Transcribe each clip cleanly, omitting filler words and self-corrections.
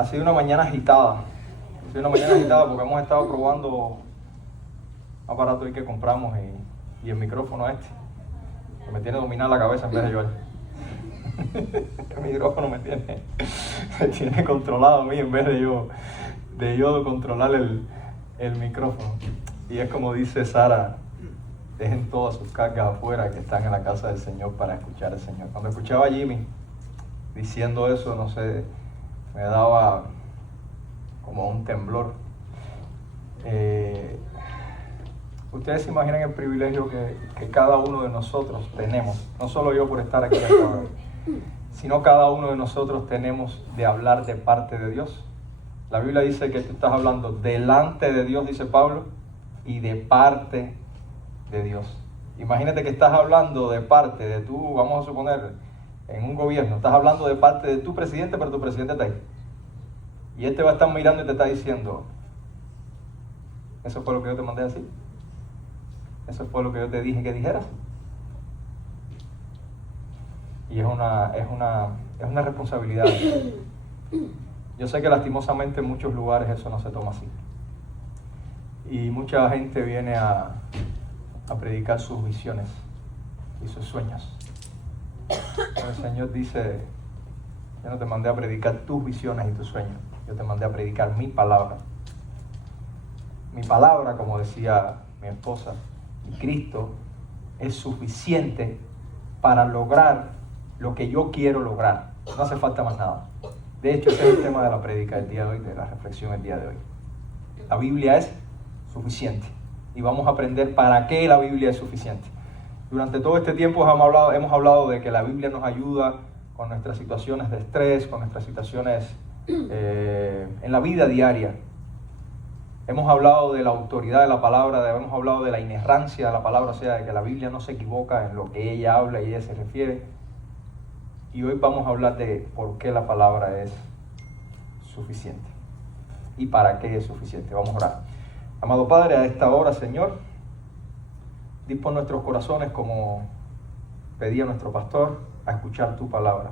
Ha sido una mañana agitada. Ha sido una mañana agitada porque hemos estado probando aparato y que compramos y el micrófono que me tiene dominada la cabeza en vez de Joel. El micrófono me tiene controlado a mí en vez de yo controlar el micrófono. Y es como dice Sara, dejen todas sus cargas afuera que están en la casa del Señor para escuchar al Señor. Cuando escuchaba a Jimmy diciendo eso, no sé, me daba como un temblor. Ustedes se imaginan el privilegio que cada uno de nosotros tenemos, no solo yo por estar aquí hasta ahora, sino cada uno de nosotros tenemos de hablar de parte de Dios. La Biblia dice que tú estás hablando delante de Dios, dice Pablo, y de parte de Dios. Imagínate que estás hablando de parte de tú, vamos a suponer, en un gobierno, estás hablando de parte de tu presidente, pero tu presidente está ahí. Y él te va a estar mirando y te está diciendo, ¿eso fue lo que yo te mandé a decir? ¿Eso fue lo que yo te dije que dijeras? Y es una responsabilidad. Yo sé que lastimosamente en muchos lugares eso no se toma así. Y mucha gente viene a predicar sus visiones y sus sueños. Pero el Señor dice, yo no te mandé a predicar tus visiones y tus sueños, yo te mandé a predicar mi palabra. Mi palabra, como decía mi esposa, y Cristo es suficiente para lograr lo que yo quiero lograr. No hace falta más nada. De hecho, ese es el tema de la prédica del día de hoy, de la reflexión del día de hoy. La Biblia es suficiente. Y vamos a aprender para qué la Biblia es suficiente. Durante todo este tiempo hemos hablado de que la Biblia nos ayuda con nuestras situaciones de estrés, con nuestras situaciones en la vida diaria. Hemos hablado de la autoridad de la palabra, hemos hablado de la inerrancia de la palabra, o sea, de que la Biblia no se equivoca en lo que ella habla y ella se refiere. Y hoy vamos a hablar de por qué la palabra es suficiente y para qué es suficiente. Vamos a orar. Amado Padre, a esta hora, Señor, dispón nuestros corazones, como pedía nuestro pastor, a escuchar tu palabra.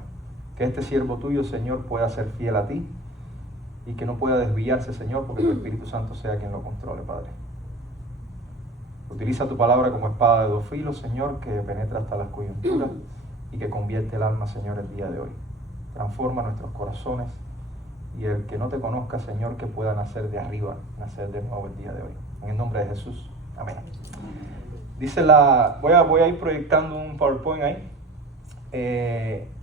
Que este siervo tuyo, Señor, pueda ser fiel a ti y que no pueda desviarse, Señor, porque tu Espíritu Santo sea quien lo controle, Padre. Utiliza tu palabra como espada de dos filos, Señor, que penetra hasta las coyunturas y que convierte el alma, Señor, el día de hoy. Transforma nuestros corazones y el que no te conozca, Señor, que pueda nacer de arriba, nacer de nuevo el día de hoy. En el nombre de Jesús. Amén. Dice voy a ir proyectando un PowerPoint ahí.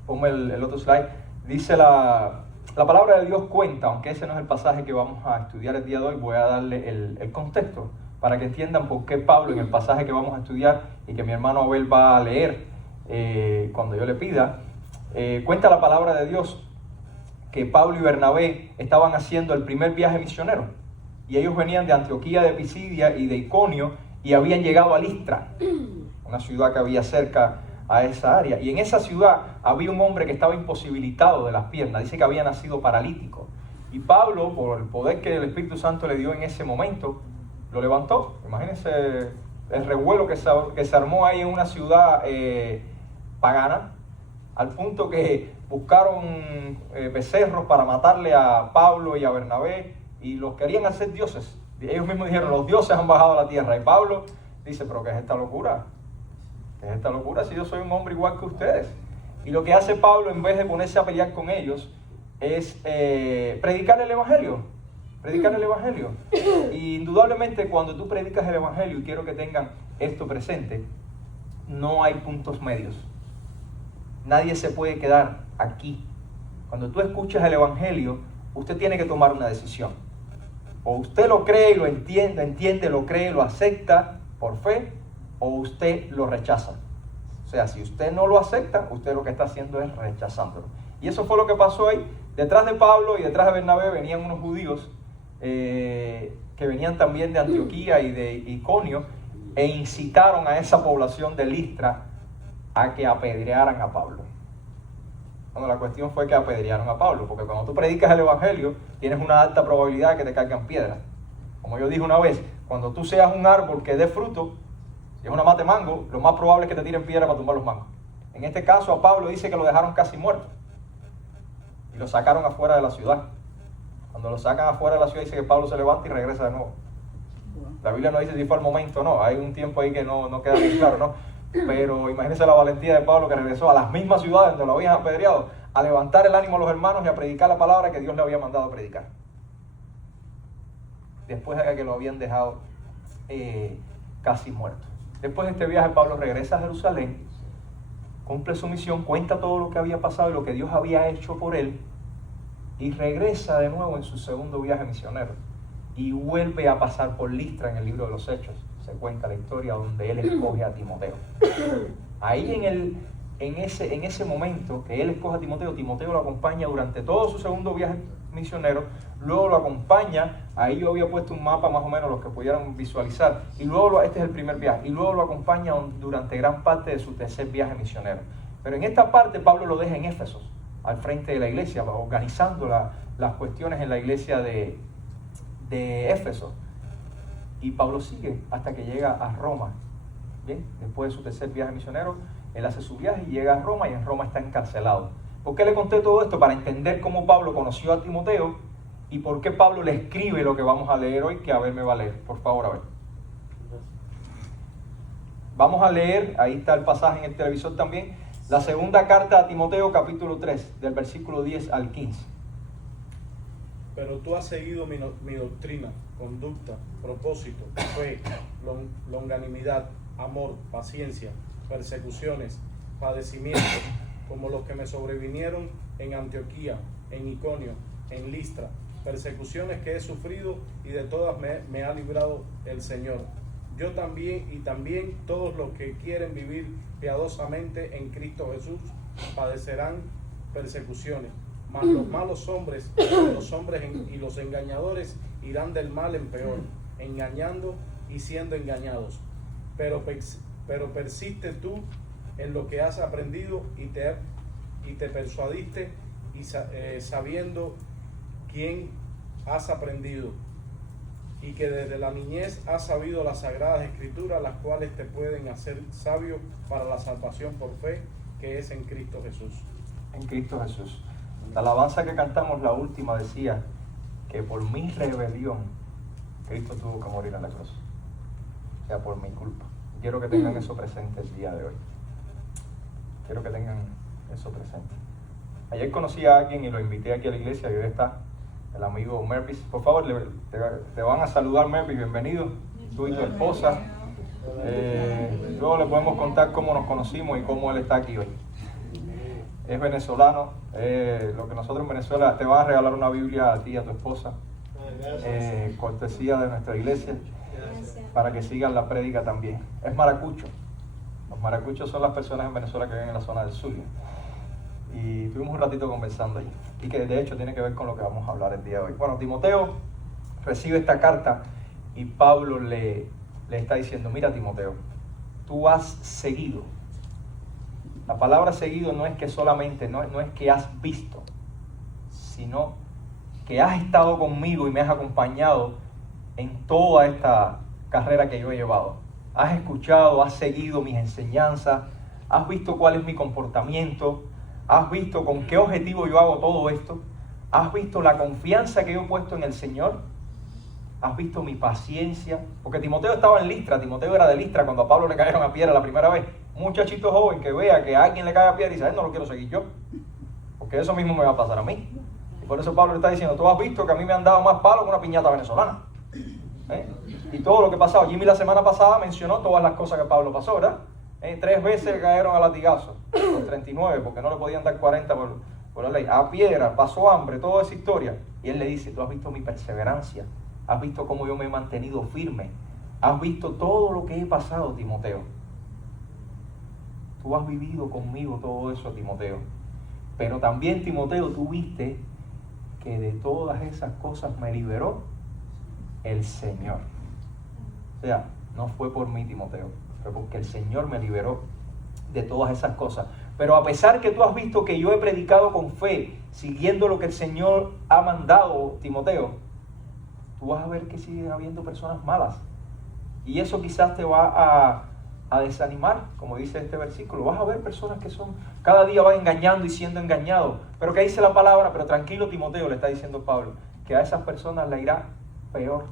Ponme el otro slide. Dice la palabra de Dios cuenta, aunque ese no es el pasaje que vamos a estudiar el día de hoy, voy a darle el contexto para que entiendan por qué Pablo en el pasaje que vamos a estudiar y que mi hermano Abel va a leer cuando yo le pida, cuenta la palabra de Dios que Pablo y Bernabé estaban haciendo el primer viaje misionero y ellos venían de Antioquía de Pisidia y de Iconio y habían llegado a Listra, una ciudad que había cerca a esa área, y en esa ciudad había un hombre que estaba imposibilitado de las piernas, dice que había nacido paralítico, y Pablo, por el poder que el Espíritu Santo le dio en ese momento, lo levantó. Imagínense el revuelo que se armó ahí en una ciudad pagana, al punto que buscaron becerros para matarle a Pablo y a Bernabé, y los querían hacer dioses. Ellos mismos dijeron, los dioses han bajado a la tierra, y Pablo dice, pero ¿qué es esta locura? ¿Qué es esta locura si yo soy un hombre igual que ustedes? Y lo que hace Pablo, en vez de ponerse a pelear con ellos, es predicar el Evangelio. Predicar el Evangelio. Y indudablemente cuando tú predicas el Evangelio, y quiero que tengan esto presente, no hay puntos medios. Nadie se puede quedar aquí. Cuando tú escuchas el Evangelio, usted tiene que tomar una decisión. O usted lo cree y lo entiende, lo cree, lo acepta por fe, o usted lo rechaza. O sea, si usted no lo acepta, usted lo que está haciendo es rechazándolo. Y eso fue lo que pasó ahí. Detrás de Pablo y detrás de Bernabé venían unos judíos que venían también de Antioquía y de Iconio, e incitaron a esa población de Listra a que apedrearan a Pablo. Bueno, la cuestión fue que apedrearon a Pablo, porque cuando tú predicas el Evangelio, tienes una alta probabilidad de que te caigan piedras. Como yo dije una vez, cuando tú seas un árbol que dé fruto, si es una mata de mango, lo más probable es que te tiren piedra para tumbar los mangos. En este caso a Pablo dice que lo dejaron casi muerto y lo sacaron afuera de la ciudad. Cuando lo sacan afuera de la ciudad dice que Pablo se levanta y regresa de nuevo. La Biblia no dice si fue al momento, no, hay un tiempo ahí que no queda bien claro, ¿no? Pero imagínense la valentía de Pablo que regresó a las mismas ciudades donde lo habían apedreado, a levantar el ánimo a los hermanos y a predicar la palabra que Dios le había mandado a predicar. Después de que lo habían dejado casi muerto. Después de este viaje, Pablo regresa a Jerusalén, cumple su misión, cuenta todo lo que había pasado y lo que Dios había hecho por él, y regresa de nuevo en su segundo viaje misionero. Y vuelve a pasar por Listra en el libro de los Hechos. Se cuenta la historia donde él escoge a Timoteo. Ahí en ese momento que él escoge a Timoteo, Timoteo lo acompaña durante todo su segundo viaje misionero, luego lo acompaña, ahí yo había puesto un mapa más o menos, los que pudieran visualizar, y luego este es el primer viaje, y luego lo acompaña durante gran parte de su tercer viaje misionero. Pero en esta parte Pablo lo deja en Éfeso, al frente de la iglesia, organizando las cuestiones en la iglesia de Éfeso. Y Pablo sigue hasta que llega a Roma. Bien, después de su tercer viaje misionero, él hace su viaje y llega a Roma, y en Roma está encarcelado. ¿Por qué le conté todo esto? Para entender cómo Pablo conoció a Timoteo y por qué Pablo le escribe lo que vamos a leer hoy, que a ver me va a leer. Por favor, a ver. Vamos a leer, ahí está el pasaje en el televisor también, la segunda carta a Timoteo, capítulo 3, del versículo 10 al 15. Pero tú has seguido mi doctrina, conducta, propósito, fe, longanimidad, amor, paciencia, persecuciones, padecimientos, como los que me sobrevinieron en Antioquía, en Iconio, en Listra, persecuciones que he sufrido y de todas me ha librado el Señor. Yo también y también todos los que quieren vivir piadosamente en Cristo Jesús padecerán persecuciones. Mas los malos hombres, y los engañadores irán del mal en peor, engañando y siendo engañados. Pero persiste tú en lo que has aprendido y te persuadiste y sabiendo quién has aprendido, y que desde la niñez has sabido las sagradas escrituras, las cuales te pueden hacer sabio para la salvación por fe que es en Cristo Jesús. En Cristo Jesús. La alabanza que cantamos, la última, decía que por mi rebelión Cristo tuvo que morir en la cruz, o sea, por mi culpa. Quiero que tengan eso presente el día de hoy. Quiero que tengan eso presente. Ayer conocí a alguien y lo invité aquí a la iglesia, y hoy está el amigo Mervis. Por favor, te van a saludar, Mervis, bienvenido, tú y tu esposa. Luego le podemos contar cómo nos conocimos y cómo él está aquí hoy. Es venezolano, lo que nosotros en Venezuela, te van a regalar una Biblia a ti y a tu esposa, cortesía de nuestra iglesia, para que sigan la prédica también. Es maracucho. Los maracuchos son las personas en Venezuela que viven en la zona del Zulia. Y tuvimos un ratito conversando allí, y que de hecho tiene que ver con lo que vamos a hablar el día de hoy. Bueno, Timoteo recibe esta carta y Pablo le está diciendo: mira, Timoteo, tú has seguido. La palabra seguido no es que solamente, no es que has visto, sino que has estado conmigo y me has acompañado en toda esta carrera que yo he llevado. Has escuchado, has seguido mis enseñanzas, has visto cuál es mi comportamiento, has visto con qué objetivo yo hago todo esto, has visto la confianza que yo he puesto en el Señor, has visto mi paciencia, porque Timoteo estaba en Listra, Timoteo era de Listra cuando a Pablo le cayeron a piedra la primera vez. Un muchachito joven que vea que a alguien le cae a piedra y dice: no lo quiero seguir yo, porque eso mismo me va a pasar a mí. Y por eso Pablo le está diciendo: tú has visto que a mí me han dado más palos que una piñata venezolana. Y todo lo que pasaba. Jimmy la semana pasada mencionó todas las cosas que Pablo pasó, ¿verdad? 3 veces le cayeron a latigazos, por 39, porque no le podían dar 40 por la ley. A piedra, pasó hambre, toda esa historia. Y él le dice: tú has visto mi perseverancia, has visto cómo yo me he mantenido firme, has visto todo lo que he pasado, Timoteo. Tú has vivido conmigo todo eso, Timoteo. Pero también, Timoteo, tú viste que de todas esas cosas me liberó el Señor. O sea, no fue por mí, Timoteo, fue porque el Señor me liberó de todas esas cosas. Pero a pesar que tú has visto que yo he predicado con fe, siguiendo lo que el Señor ha mandado, Timoteo, tú vas a ver que siguen habiendo personas malas. Y eso quizás te va a desanimar, como dice este versículo. Vas a ver personas que cada día van engañando y siendo engañados. Pero que dice la palabra: pero tranquilo, Timoteo, le está diciendo Pablo, que a esas personas le irá peor.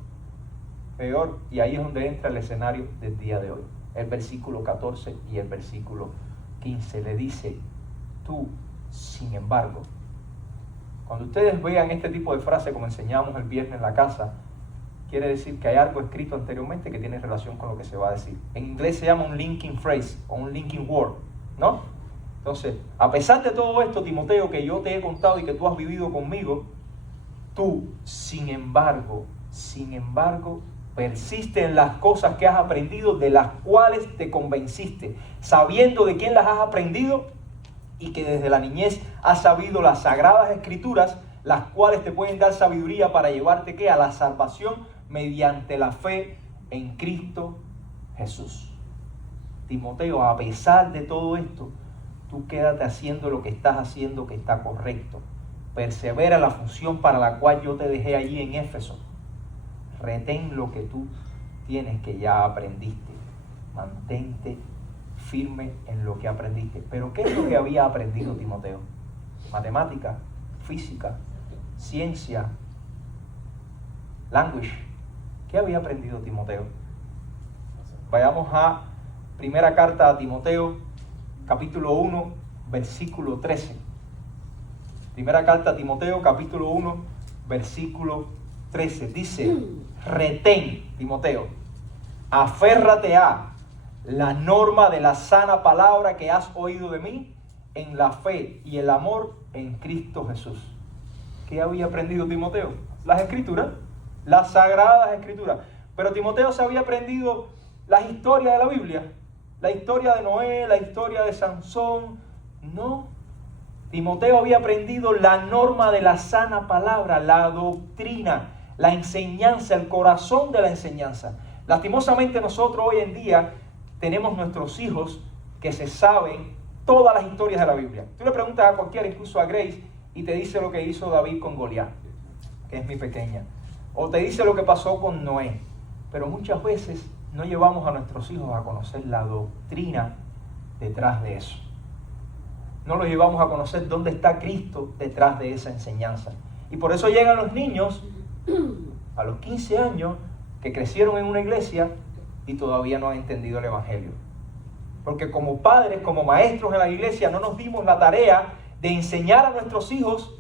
Peor. Y ahí es donde entra el escenario del día de hoy. El versículo 14 y el versículo 15 le dice: tú, sin embargo. Cuando ustedes vean este tipo de frase como enseñamos el viernes en la casa, quiere decir que hay algo escrito anteriormente que tiene relación con lo que se va a decir. En inglés se llama un linking phrase o un linking word, ¿no? Entonces, a pesar de todo esto, Timoteo, que yo te he contado y que tú has vivido conmigo, tú, sin embargo, persiste en las cosas que has aprendido, de las cuales te convenciste, sabiendo de quién las has aprendido y que desde la niñez has sabido las sagradas escrituras, las cuales te pueden dar sabiduría para llevarte ¿qué? A la salvación mediante la fe en Cristo Jesús. Timoteo, a pesar de todo esto, tú quédate haciendo lo que estás haciendo que está correcto. Persevera en la función para la cual yo te dejé allí en Éfeso. Retén lo que tú tienes que ya aprendiste. Mantente firme en lo que aprendiste. Pero ¿qué es lo que había aprendido Timoteo? Matemática, física, ciencia, language. ¿Qué había aprendido Timoteo? Vayamos a primera carta a Timoteo, capítulo 1, versículo 13. Primera carta a Timoteo, capítulo 1, versículo 13. Dice: retén, Timoteo, aférrate a la norma de la sana palabra que has oído de mí en la fe y el amor en Cristo Jesús. ¿Qué había aprendido Timoteo? Las escrituras, las sagradas escrituras. Pero Timoteo se había aprendido las historias de la Biblia, la historia de Noé, la historia de Sansón. No, Timoteo había aprendido la norma de la sana palabra, la doctrina, la enseñanza, el corazón de la enseñanza. Lastimosamente nosotros hoy en día tenemos nuestros hijos que se saben todas las historias de la Biblia. Tú le preguntas a cualquiera, incluso a Grace, y te dice lo que hizo David con Goliat, que es mi pequeña. O te dice lo que pasó con Noé. Pero muchas veces no llevamos a nuestros hijos a conocer la doctrina detrás de eso. No los llevamos a conocer dónde está Cristo detrás de esa enseñanza. Y por eso llegan los niños a los 15 años que crecieron en una iglesia y todavía no han entendido el Evangelio. Porque como padres, como maestros en la iglesia, no nos dimos la tarea de enseñar a nuestros hijos,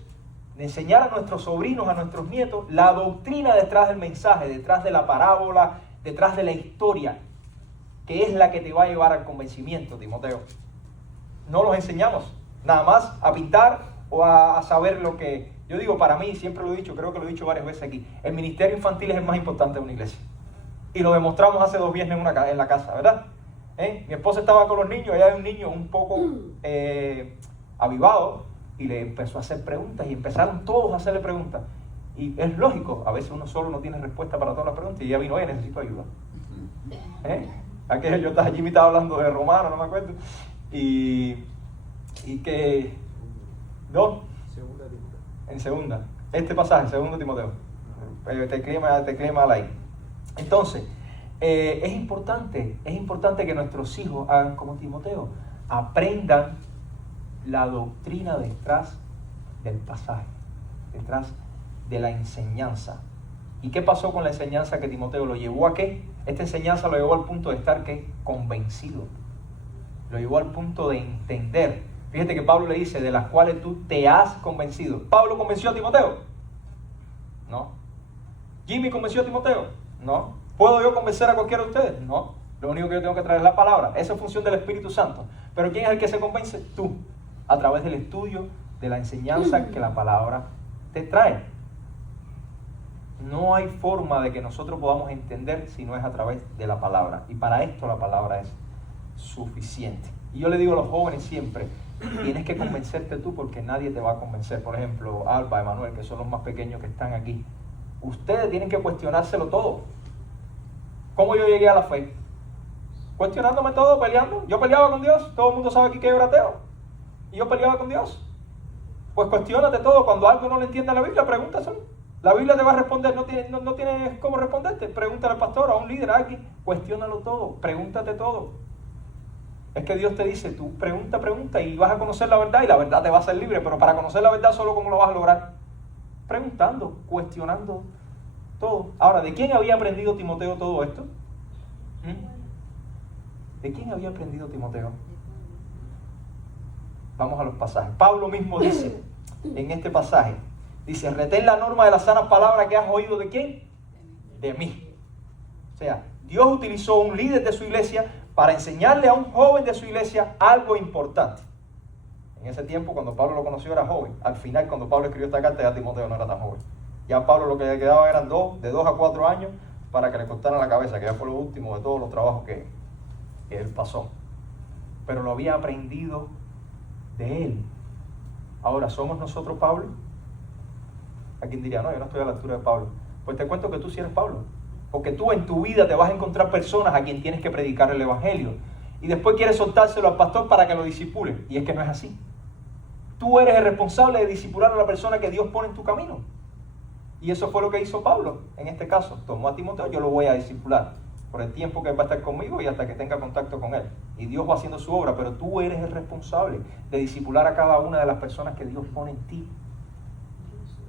de enseñar a nuestros sobrinos, a nuestros nietos, la doctrina detrás del mensaje, detrás de la parábola, detrás de la historia, que es la que te va a llevar al convencimiento, Timoteo. No los enseñamos nada más a pintar o a saber lo que... Yo digo, para mí, siempre lo he dicho, creo que lo he dicho varias veces aquí, el ministerio infantil es el más importante de una iglesia. Y lo demostramos hace 2 viernes en la casa, ¿verdad? Mi esposa estaba con los niños, ella hay un niño un poco avivado, y le empezó a hacer preguntas, y empezaron todos a hacerle preguntas. Y es lógico, a veces uno solo no tiene respuesta para todas las preguntas, y ella vino, necesito ayuda. Aquel, Jimmy estaba hablando de Romano, no me acuerdo. Y que... ¿2? En segunda. Este pasaje, en 2 Timoteo. Te clima ahí. Entonces, es importante que nuestros hijos hagan como Timoteo. Aprendan la doctrina detrás del pasaje, detrás de la enseñanza. ¿Y qué pasó con la enseñanza que Timoteo lo llevó a qué? Esta enseñanza lo llevó al punto de estar ¿qué? Convencido. Lo llevó al punto de entender. Fíjate que Pablo le dice, de las cuales tú te has convencido. ¿Pablo convenció a Timoteo? No. ¿Jimmy convenció a Timoteo? No. ¿Puedo yo convencer a cualquiera de ustedes? No. Lo único que yo tengo que traer es la palabra. Esa es función del Espíritu Santo. Pero ¿quién es el que se convence? Tú. A través del estudio, de la enseñanza que la palabra te trae. No hay forma de que nosotros podamos entender si no es a través de la palabra. Y para esto la palabra es suficiente. Y yo le digo a los jóvenes siempre, tienes que convencerte tú porque nadie te va a convencer. Por ejemplo, Alba, Emanuel, que son los más pequeños que están aquí. Ustedes tienen que cuestionárselo todo. ¿Cómo yo llegué a la fe? Cuestionándome todo, peleando. Yo peleaba con Dios. Todo el mundo sabe aquí que yo era ateo. Y yo peleaba con Dios. Pues cuestiónate todo. Cuando algo no le entiende a la Biblia, pregúntaselo. La Biblia te va a responder. No tienes cómo responderte. Pregúntale al pastor, a un líder, a alguien. Cuestiónalo todo. Pregúntate todo. Es que Dios te dice, tú pregunta y vas a conocer la verdad y la verdad te va a hacer libre. Pero para conocer la verdad, ¿solo cómo lo vas a lograr? preguntando, cuestionando todo. Ahora, ¿de quién había aprendido Timoteo todo esto? ¿De quién había aprendido Timoteo? Vamos a los pasajes. Pablo mismo dice en este pasaje, dice, retén la norma de las sanas palabras que has oído. ¿De quién? De mí. O sea, Dios utilizó un líder de su iglesia para enseñarle a un joven de su iglesia algo importante. En ese tiempo, cuando Pablo lo conoció, era joven. Al final, cuando Pablo escribió esta carta, ya Timoteo no era tan joven. Ya a Pablo lo que le quedaba eran de 2 a 4 años para que le cortaran la cabeza, que ya fue lo último de todos los trabajos que él pasó. Pero lo había aprendido de él. Ahora, ¿somos nosotros Pablo? ¿A quién diría, no, yo no estoy a la altura de Pablo? Pues te cuento que tú sí eres Pablo. Porque tú en tu vida te vas a encontrar personas a quien tienes que predicar el evangelio. Y después quieres soltárselo al pastor para que lo disipule. Y es que no es así. Tú eres el responsable de discipular a la persona que Dios pone en tu camino. Y eso fue lo que hizo Pablo. En este caso, tomó a Timoteo, yo lo voy a discipular por el tiempo que va a estar conmigo y hasta que tenga contacto con él. Y Dios va haciendo su obra, pero tú eres el responsable de discipular a cada una de las personas que Dios pone en ti.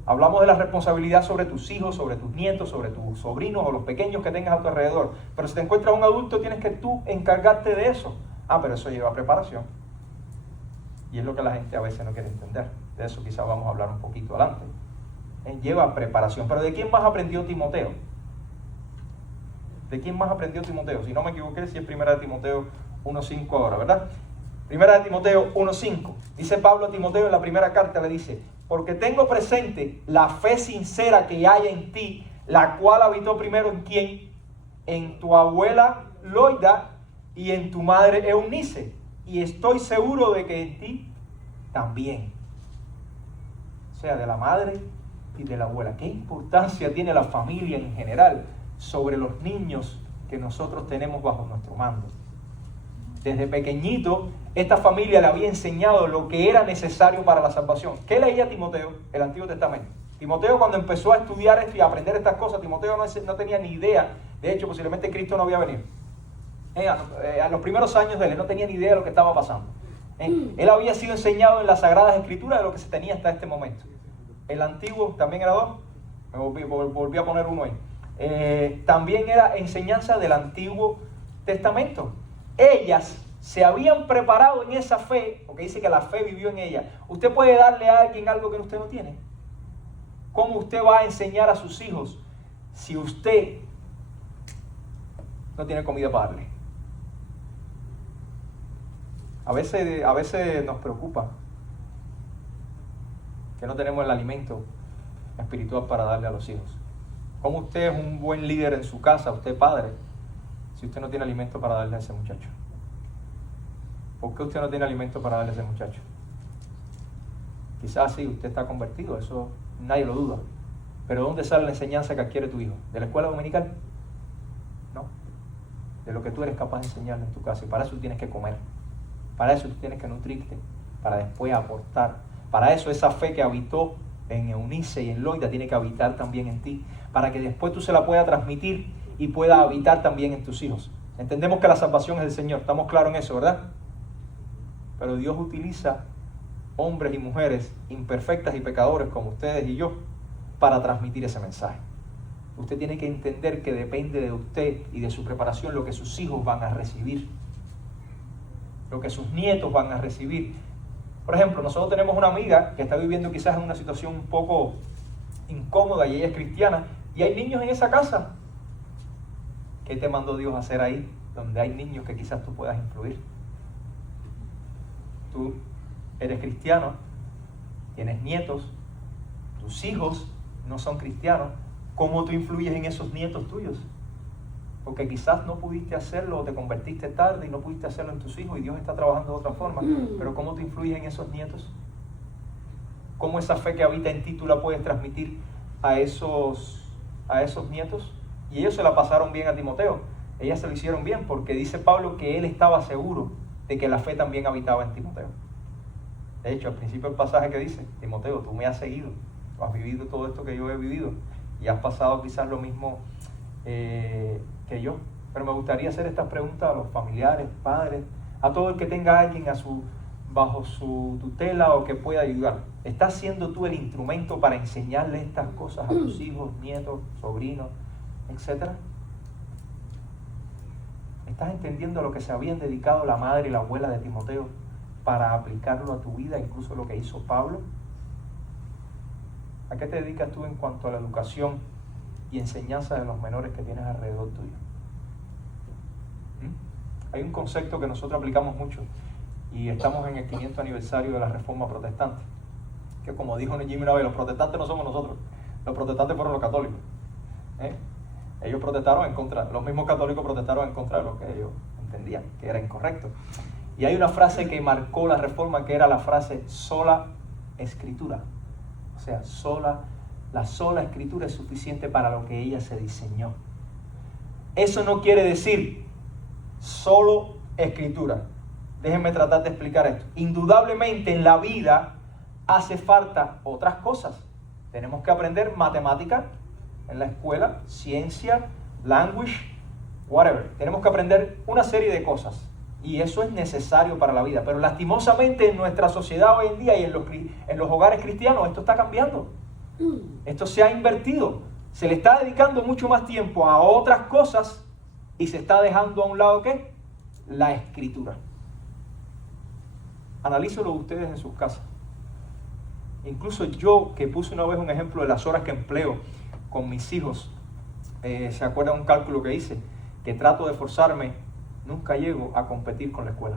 Hablamos de la responsabilidad sobre tus hijos, sobre tus nietos, sobre tus sobrinos o los pequeños que tengas a tu alrededor. Pero si te encuentras un adulto, tienes que tú encargarte de eso. Pero eso lleva preparación. Y es lo que la gente a veces no quiere entender. De eso quizás vamos a hablar un poquito adelante. Lleva preparación. Pero ¿de quién más aprendió Timoteo? ¿De quién más aprendió Timoteo? Si no me equivoqué, si es 1 Timoteo 1.5 ahora, ¿verdad? 1 Timoteo 1.5. Dice Pablo a Timoteo en la primera carta, le dice, porque tengo presente la fe sincera que hay en ti, la cual habitó primero en quién? En tu abuela Loida y en tu madre Eunice. Y estoy seguro de que en ti también. O sea, de la madre y de la abuela. ¿Qué importancia tiene la familia en general sobre los niños que nosotros tenemos bajo nuestro mando? Desde pequeñito, esta familia le había enseñado lo que era necesario para la salvación. ¿Qué leía Timoteo? El Antiguo Testamento. Timoteo, cuando empezó a estudiar esto y a aprender estas cosas, Timoteo no tenía ni idea. De hecho, posiblemente Cristo no había venido. A los primeros años de él no tenía ni idea de lo que estaba pasando. Él había sido enseñado en las Sagradas Escrituras de lo que se tenía hasta este momento. El Antiguo también era 2. Me volví a poner uno ahí. También era enseñanza del Antiguo Testamento. Ellas se habían preparado en esa fe, porque dice que la fe vivió en ella. Usted puede darle a alguien algo que usted no tiene. ¿Cómo usted va a enseñar a sus hijos si usted no tiene comida para darle? A veces nos preocupa que no tenemos el alimento espiritual para darle a los hijos. ¿Cómo usted es un buen líder en su casa, usted padre, si usted no tiene alimento para darle a ese muchacho? ¿Por qué usted no tiene alimento para darle a ese muchacho? Quizás sí, usted está convertido, eso nadie lo duda. Pero ¿dónde sale la enseñanza que adquiere tu hijo? ¿De la escuela dominical? No. De lo que tú eres capaz de enseñarle en tu casa. Y para eso tú tienes que comer. Para eso tú tienes que nutrirte. Para después aportar. Para eso esa fe que habitó en Eunice y en Loida tiene que habitar también en ti. Para que después tú se la puedas transmitir y pueda habitar también en tus hijos. Entendemos que la salvación es del Señor. Estamos claros en eso, ¿verdad? Pero Dios utiliza hombres y mujeres imperfectas y pecadores como ustedes y yo para transmitir ese mensaje. Usted tiene que entender que depende de usted y de su preparación lo que sus hijos van a recibir, lo que sus nietos van a recibir. Por ejemplo, nosotros tenemos una amiga que está viviendo quizás en una situación un poco incómoda y ella es cristiana y hay niños en esa casa. ¿Qué te mandó Dios a hacer ahí donde hay niños que quizás tú puedas influir? Tú eres cristiano, tienes nietos, tus hijos no son cristianos. ¿Cómo tú influyes en esos nietos tuyos? Porque quizás no pudiste hacerlo o te convertiste tarde y no pudiste hacerlo en tus hijos y Dios está trabajando de otra forma. Pero ¿cómo tú influyes en esos nietos? ¿Cómo esa fe que habita en ti tú la puedes transmitir a esos nietos? Y ellos se la pasaron bien a Timoteo. Ellas se lo hicieron bien porque dice Pablo que él estaba seguro de que la fe también habitaba en Timoteo. De hecho, al principio del pasaje que dice, Timoteo, tú me has seguido, tú has vivido todo esto que yo he vivido y has pasado quizás lo mismo que yo. Pero me gustaría hacer estas preguntas a los familiares, padres, a todo el que tenga a alguien a su bajo su tutela o que pueda ayudar. ¿Estás siendo tú el instrumento para enseñarle estas cosas a tus hijos, nietos, sobrinos, etcétera? ¿Estás entendiendo lo que se habían dedicado la madre y la abuela de Timoteo para aplicarlo a tu vida, incluso lo que hizo Pablo? ¿A qué te dedicas tú en cuanto a la educación y enseñanza de los menores que tienes alrededor tuyo? Hay un concepto que nosotros aplicamos mucho y estamos en el 500 aniversario de la Reforma Protestante, que como dijo Jimmy una vez, los protestantes no somos nosotros, los protestantes fueron los católicos. Ellos protestaron en contra, los mismos católicos protestaron en contra de lo que ellos entendían que era incorrecto. Y hay una frase que marcó la Reforma, que era la frase sola escritura. O sea, la sola escritura es suficiente para lo que ella se diseñó. Eso no quiere decir solo escritura. Déjenme tratar de explicar esto. Indudablemente en la vida hace falta otras cosas. Tenemos que aprender matemática en la escuela, ciencia, language, whatever. Tenemos que aprender una serie de cosas. Y eso es necesario para la vida. Pero lastimosamente en nuestra sociedad hoy en día y en los hogares cristianos esto está cambiando. Esto se ha invertido. Se le está dedicando mucho más tiempo a otras cosas y se está dejando a un lado, ¿qué? La escritura. Analízalo ustedes en sus casas. Incluso yo, que puse una vez un ejemplo de las horas que empleo con mis hijos, ¿se acuerdan un cálculo que hice? Que trato de esforzarme, nunca llego a competir con la escuela.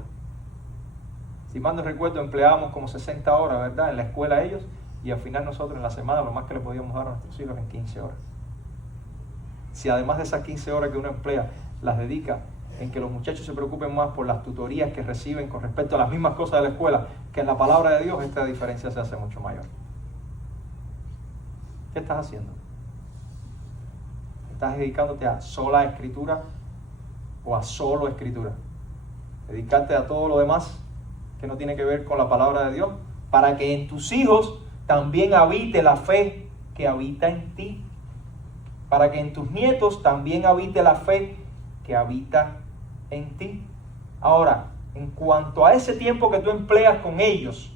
Si mal no recuerdo, empleábamos como 60 horas, ¿verdad? En la escuela ellos, y al final nosotros en la semana lo más que le podíamos dar a nuestros hijos en 15 horas. Si además de esas 15 horas que uno emplea, las dedica en que los muchachos se preocupen más por las tutorías que reciben con respecto a las mismas cosas de la escuela que en la palabra de Dios, esta diferencia se hace mucho mayor. ¿Qué estás haciendo? ¿Estás dedicándote a sola escritura o a solo escritura? Dedicarte a todo lo demás que no tiene que ver con la palabra de Dios, para que en tus hijos también habite la fe que habita en ti, para que en tus nietos también habite la fe que habita en ti. Ahora, en cuanto a ese tiempo que tú empleas con ellos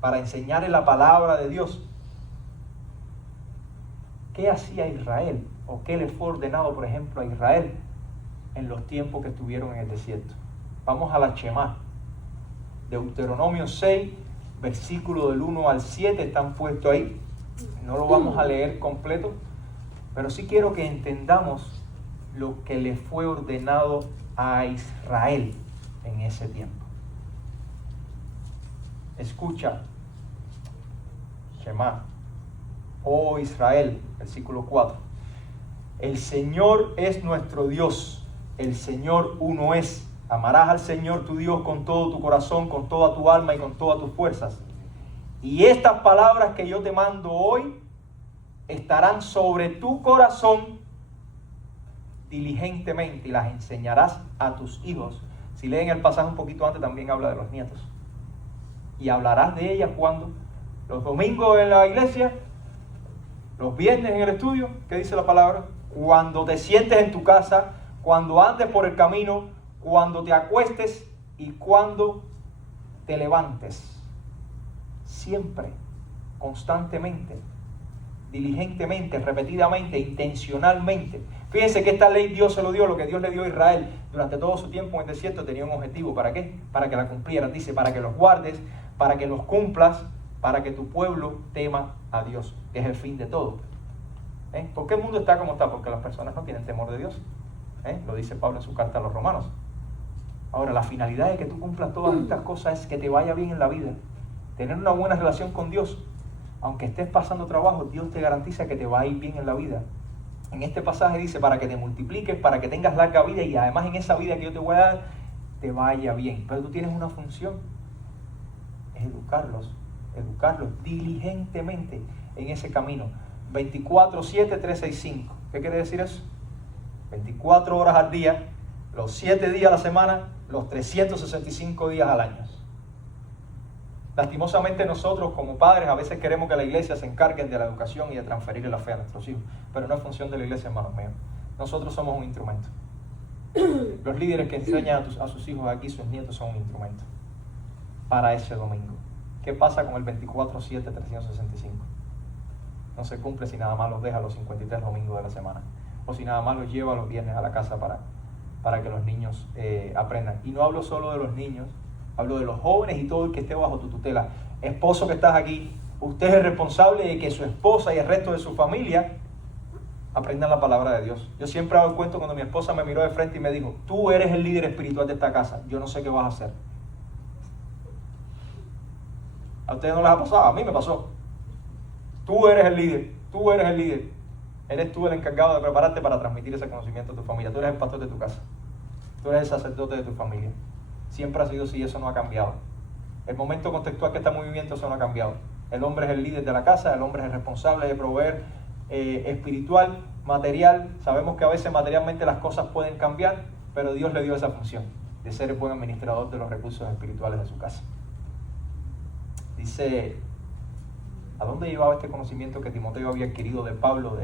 para enseñarles la palabra de Dios, ¿qué hacía Israel? ¿O qué le fue ordenado, por ejemplo, a Israel en los tiempos que estuvieron en el desierto? Vamos a la Shemá. Deuteronomio 6, versículo del 1 al 7 están puestos ahí. No lo vamos a leer completo, pero sí quiero que entendamos lo que le fue ordenado a Israel en ese tiempo. Escucha, Shemá, oh Israel, versículo 4. El Señor es nuestro Dios, el Señor uno es. Amarás al Señor tu Dios con todo tu corazón, con toda tu alma y con todas tus fuerzas. Y estas palabras que yo te mando hoy estarán sobre tu corazón diligentemente y las enseñarás a tus hijos. Si leen el pasaje un poquito antes, también habla de los nietos. Y hablarás de ellas cuando, los domingos en la iglesia, los viernes en el estudio, ¿qué dice la palabra? Cuando te sientes en tu casa, cuando andes por el camino, cuando te acuestes y cuando te levantes. Siempre, constantemente, diligentemente, repetidamente, intencionalmente. Fíjense que esta ley Dios se lo dio, lo que Dios le dio a Israel durante todo su tiempo en el desierto tenía un objetivo. ¿Para qué? Para que la cumplieran. Dice, para que los guardes, para que los cumplas, para que tu pueblo tema a Dios, que es el fin de todo. ¿Por qué el mundo está como está? Porque las personas no tienen temor de Dios. Lo dice Pablo en su carta a los Romanos. Ahora, la finalidad de que tú cumplas todas estas cosas es que te vaya bien en la vida. Tener una buena relación con Dios. Aunque estés pasando trabajo, Dios te garantiza que te va a ir bien en la vida. En este pasaje dice, para que te multipliques, para que tengas larga vida y además en esa vida que yo te voy a dar, te vaya bien. Pero tú tienes una función, es educarlos diligentemente en ese camino. 24/7, 365. ¿Qué quiere decir eso? 24 horas al día, los 7 días a la semana, los 365 días al año. Lastimosamente nosotros como padres a veces queremos que la iglesia se encargue de la educación y de transferirle la fe a nuestros hijos, pero no es función de la iglesia, hermanos míos. Nosotros somos un instrumento. Los líderes que enseñan a sus hijos aquí, sus nietos, son un instrumento. para ese domingo. ¿Qué pasa con el 24/7, 365? No se cumple si nada más los deja los 53 domingos de la semana, o si nada más los lleva los viernes a la casa para que los niños aprendan. Y no hablo solo de los niños, hablo de los jóvenes y todo el que esté bajo tu tutela. Esposo que estás aquí, usted es el responsable de que su esposa y el resto de su familia aprendan la palabra de Dios. Yo siempre hago el cuento cuando mi esposa me miró de frente y me dijo: tú eres el líder espiritual de esta casa, yo no sé qué vas a hacer. ¿A ustedes no les ha pasado? A mí me pasó. Tú eres el líder, tú eres el líder. Eres tú el encargado de prepararte para transmitir ese conocimiento a tu familia. Tú eres el pastor de tu casa. Tú eres el sacerdote de tu familia. Siempre ha sido así, eso no ha cambiado. El momento contextual que estamos viviendo, eso no ha cambiado. El hombre es el líder de la casa, el hombre es el responsable de proveer espiritual, material. Sabemos que a veces materialmente las cosas pueden cambiar, pero Dios le dio esa función de ser el buen administrador de los recursos espirituales de su casa. Dice, ¿a dónde llevaba este conocimiento que Timoteo había adquirido de Pablo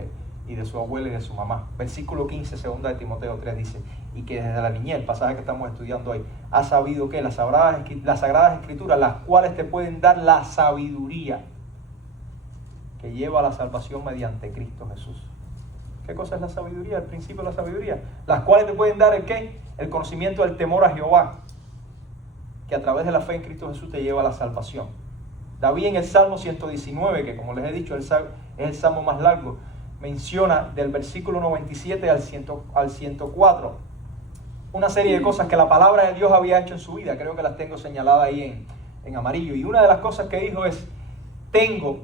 y de su abuela y de su mamá? Versículo 15, segunda de Timoteo 3 dice: y que desde la niñez, el pasaje que estamos estudiando hoy, has sabido que las sagradas escrituras, las cuales te pueden dar la sabiduría que lleva a la salvación mediante Cristo Jesús. ¿Qué cosa es la sabiduría? El principio de la sabiduría. Las cuales te pueden dar ¿el qué? El conocimiento del temor a Jehová, que a través de la fe en Cristo Jesús te lleva a la salvación. David en el Salmo 119, que como les he dicho es el salmo más largo, menciona del versículo 97 al 104 una serie de cosas que la palabra de Dios había hecho en su vida. Creo que las tengo señaladas ahí en amarillo. Y una de las cosas que dijo es: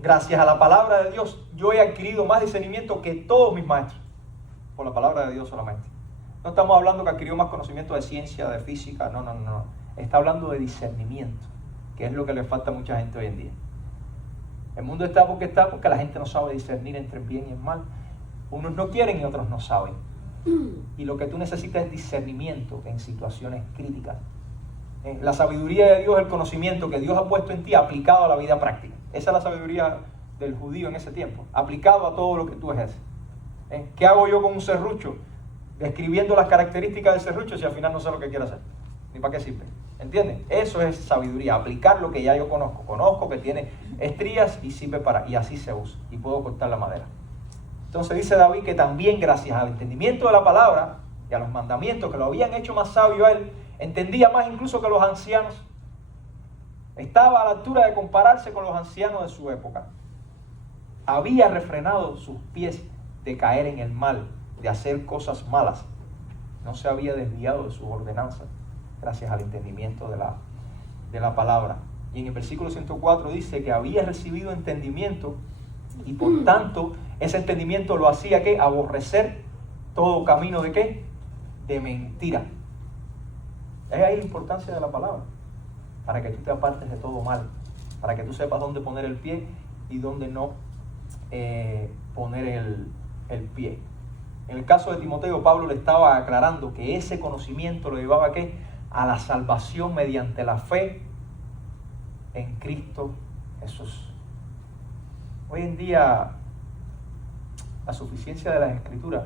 gracias a la palabra de Dios, yo he adquirido más discernimiento que todos mis maestros. Por la palabra de Dios solamente. No estamos hablando que adquirió más conocimiento de ciencia, de física, no. Está hablando de discernimiento, que es lo que le falta a mucha gente hoy en día. El mundo está porque la gente no sabe discernir entre el bien y el mal. Unos no quieren y otros no saben. Y lo que tú necesitas es discernimiento en situaciones críticas. La sabiduría de Dios es el conocimiento que Dios ha puesto en ti aplicado a la vida práctica. Esa es la sabiduría del judío en ese tiempo, aplicado a todo lo que tú ejerces. ¿Qué hago yo con un serrucho? Describiendo las características del serrucho si al final no sé lo que quiero hacer, ni para qué sirve. ¿Entiendes? Eso es sabiduría, aplicar lo que ya yo conozco. Conozco que tiene estrías y sirve y así se usa, y puedo cortar la madera. Entonces dice David que también gracias al entendimiento de la palabra y a los mandamientos que lo habían hecho más sabio a él, entendía más incluso que los ancianos. Estaba a la altura de compararse con los ancianos de su época. Había refrenado sus pies de caer en el mal, de hacer cosas malas. No se había desviado de sus ordenanzas gracias al entendimiento de la palabra. Y en el versículo 104 dice que había recibido entendimiento y por tanto ese entendimiento lo hacía ¿qué? Aborrecer todo camino de ¿qué? De mentira. Es ahí la importancia de la palabra, para que tú te apartes de todo mal, para que tú sepas dónde poner el pie y dónde no poner el pie. En el caso de Timoteo, Pablo le estaba aclarando que ese conocimiento lo llevaba ¿a qué? A la salvación mediante la fe en Cristo Jesús. Hoy en día, la suficiencia de las Escrituras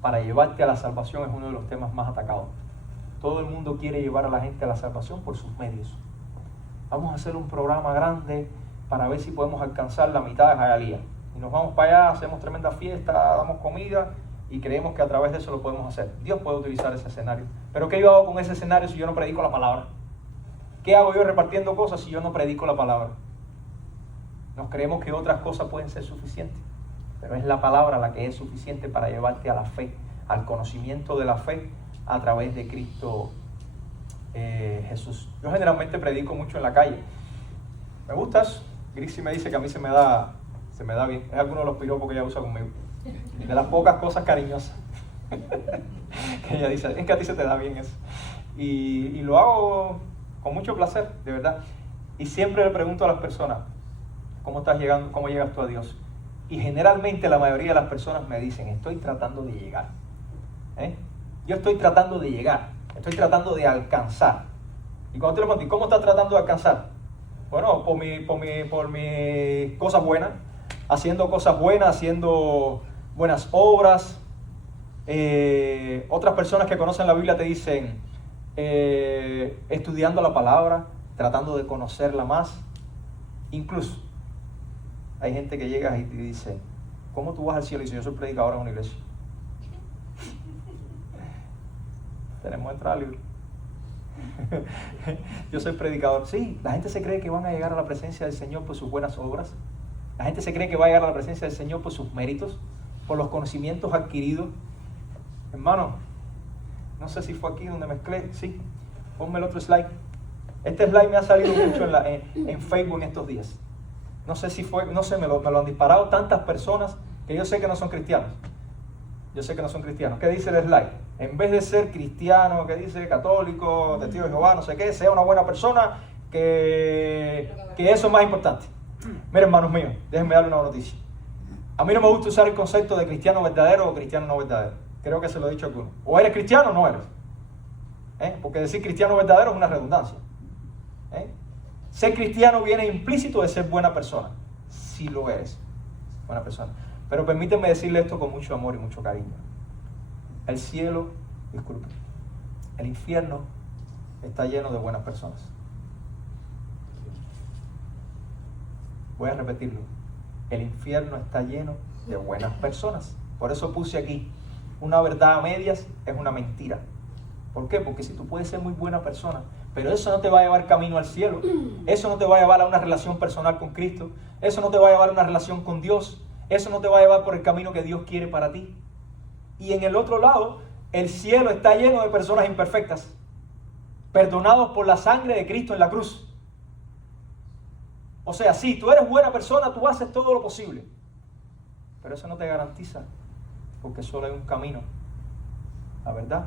para llevarte a la salvación es uno de los temas más atacados. Todo el mundo quiere llevar a la gente a la salvación por sus medios. Vamos a hacer un programa grande para ver si podemos alcanzar la mitad de Hialeah. Y nos vamos para allá, hacemos tremenda fiesta, damos comida y creemos que a través de eso lo podemos hacer. Dios puede utilizar ese escenario. Pero ¿qué yo hago con ese escenario si yo no predico la palabra? ¿Qué hago yo repartiendo cosas si yo no predico la palabra? Nos creemos que otras cosas pueden ser suficientes, pero es la palabra la que es suficiente para llevarte a la fe, al conocimiento de la fe a través de Cristo Jesús. Yo generalmente predico mucho en la calle. Me gusta eso. Grixi me dice que a mí se me da bien. Es alguno de los piropos que ella usa conmigo. De las pocas cosas cariñosas que ella dice, es que a ti se te da bien eso. Y lo hago con mucho placer, de verdad. Y siempre le pregunto a las personas, ¿cómo estás llegando? ¿Cómo llegas tú a Dios? Y generalmente la mayoría de las personas me dicen, estoy tratando de llegar. Yo estoy tratando de llegar, estoy tratando de alcanzar. Y cuando te lo pregunto, ¿cómo estás tratando de alcanzar? Bueno, por mis cosas buenas, haciendo cosas buenas, haciendo buenas obras. Otras personas que conocen la Biblia te dicen, estudiando la palabra, tratando de conocerla más. Incluso hay gente que llega y te dice, ¿cómo tú vas al cielo? Y dice, yo soy predicador en una iglesia. Tenemos que entrar al libro. Yo soy predicador. Sí, la gente se cree que van a llegar a la presencia del Señor por sus buenas obras. La gente se cree que va a llegar a la presencia del Señor por sus méritos, por los conocimientos adquiridos. Hermano, no sé si fue aquí donde mezclé. Sí, ponme el otro slide. Este slide me ha salido mucho en Facebook en estos días. No sé si fue, no sé, me lo han disparado tantas personas que yo sé que no son cristianos. Yo sé que no son cristianos. ¿Qué dice el slide? En vez de ser cristiano, que dice católico, testigo de Jehová, no sé qué, sea una buena persona, que eso es más importante. Miren, hermanos míos, déjenme darle una noticia. A mí no me gusta usar el concepto de cristiano verdadero o cristiano no verdadero. Creo que se lo he dicho a alguno. O eres cristiano o no eres. Porque decir cristiano verdadero es una redundancia. Ser cristiano viene implícito de ser buena persona. Si lo eres, buena persona. Pero permítanme decirle esto con mucho amor y mucho cariño. El cielo, disculpe, el infierno está lleno de buenas personas. Voy a repetirlo. El infierno está lleno de buenas personas. Por eso puse aquí, una verdad a medias es una mentira. ¿Por qué? Porque si tú puedes ser muy buena persona, pero eso no te va a llevar camino al cielo, eso no te va a llevar a una relación personal con Cristo, eso no te va a llevar a una relación con Dios, eso no te va a llevar por el camino que Dios quiere para ti. Y en el otro lado, el cielo está lleno de personas imperfectas, perdonados por la sangre de Cristo en la cruz. O sea, si tú eres buena persona, tú haces todo lo posible, pero eso no te garantiza, porque solo hay un camino, la verdad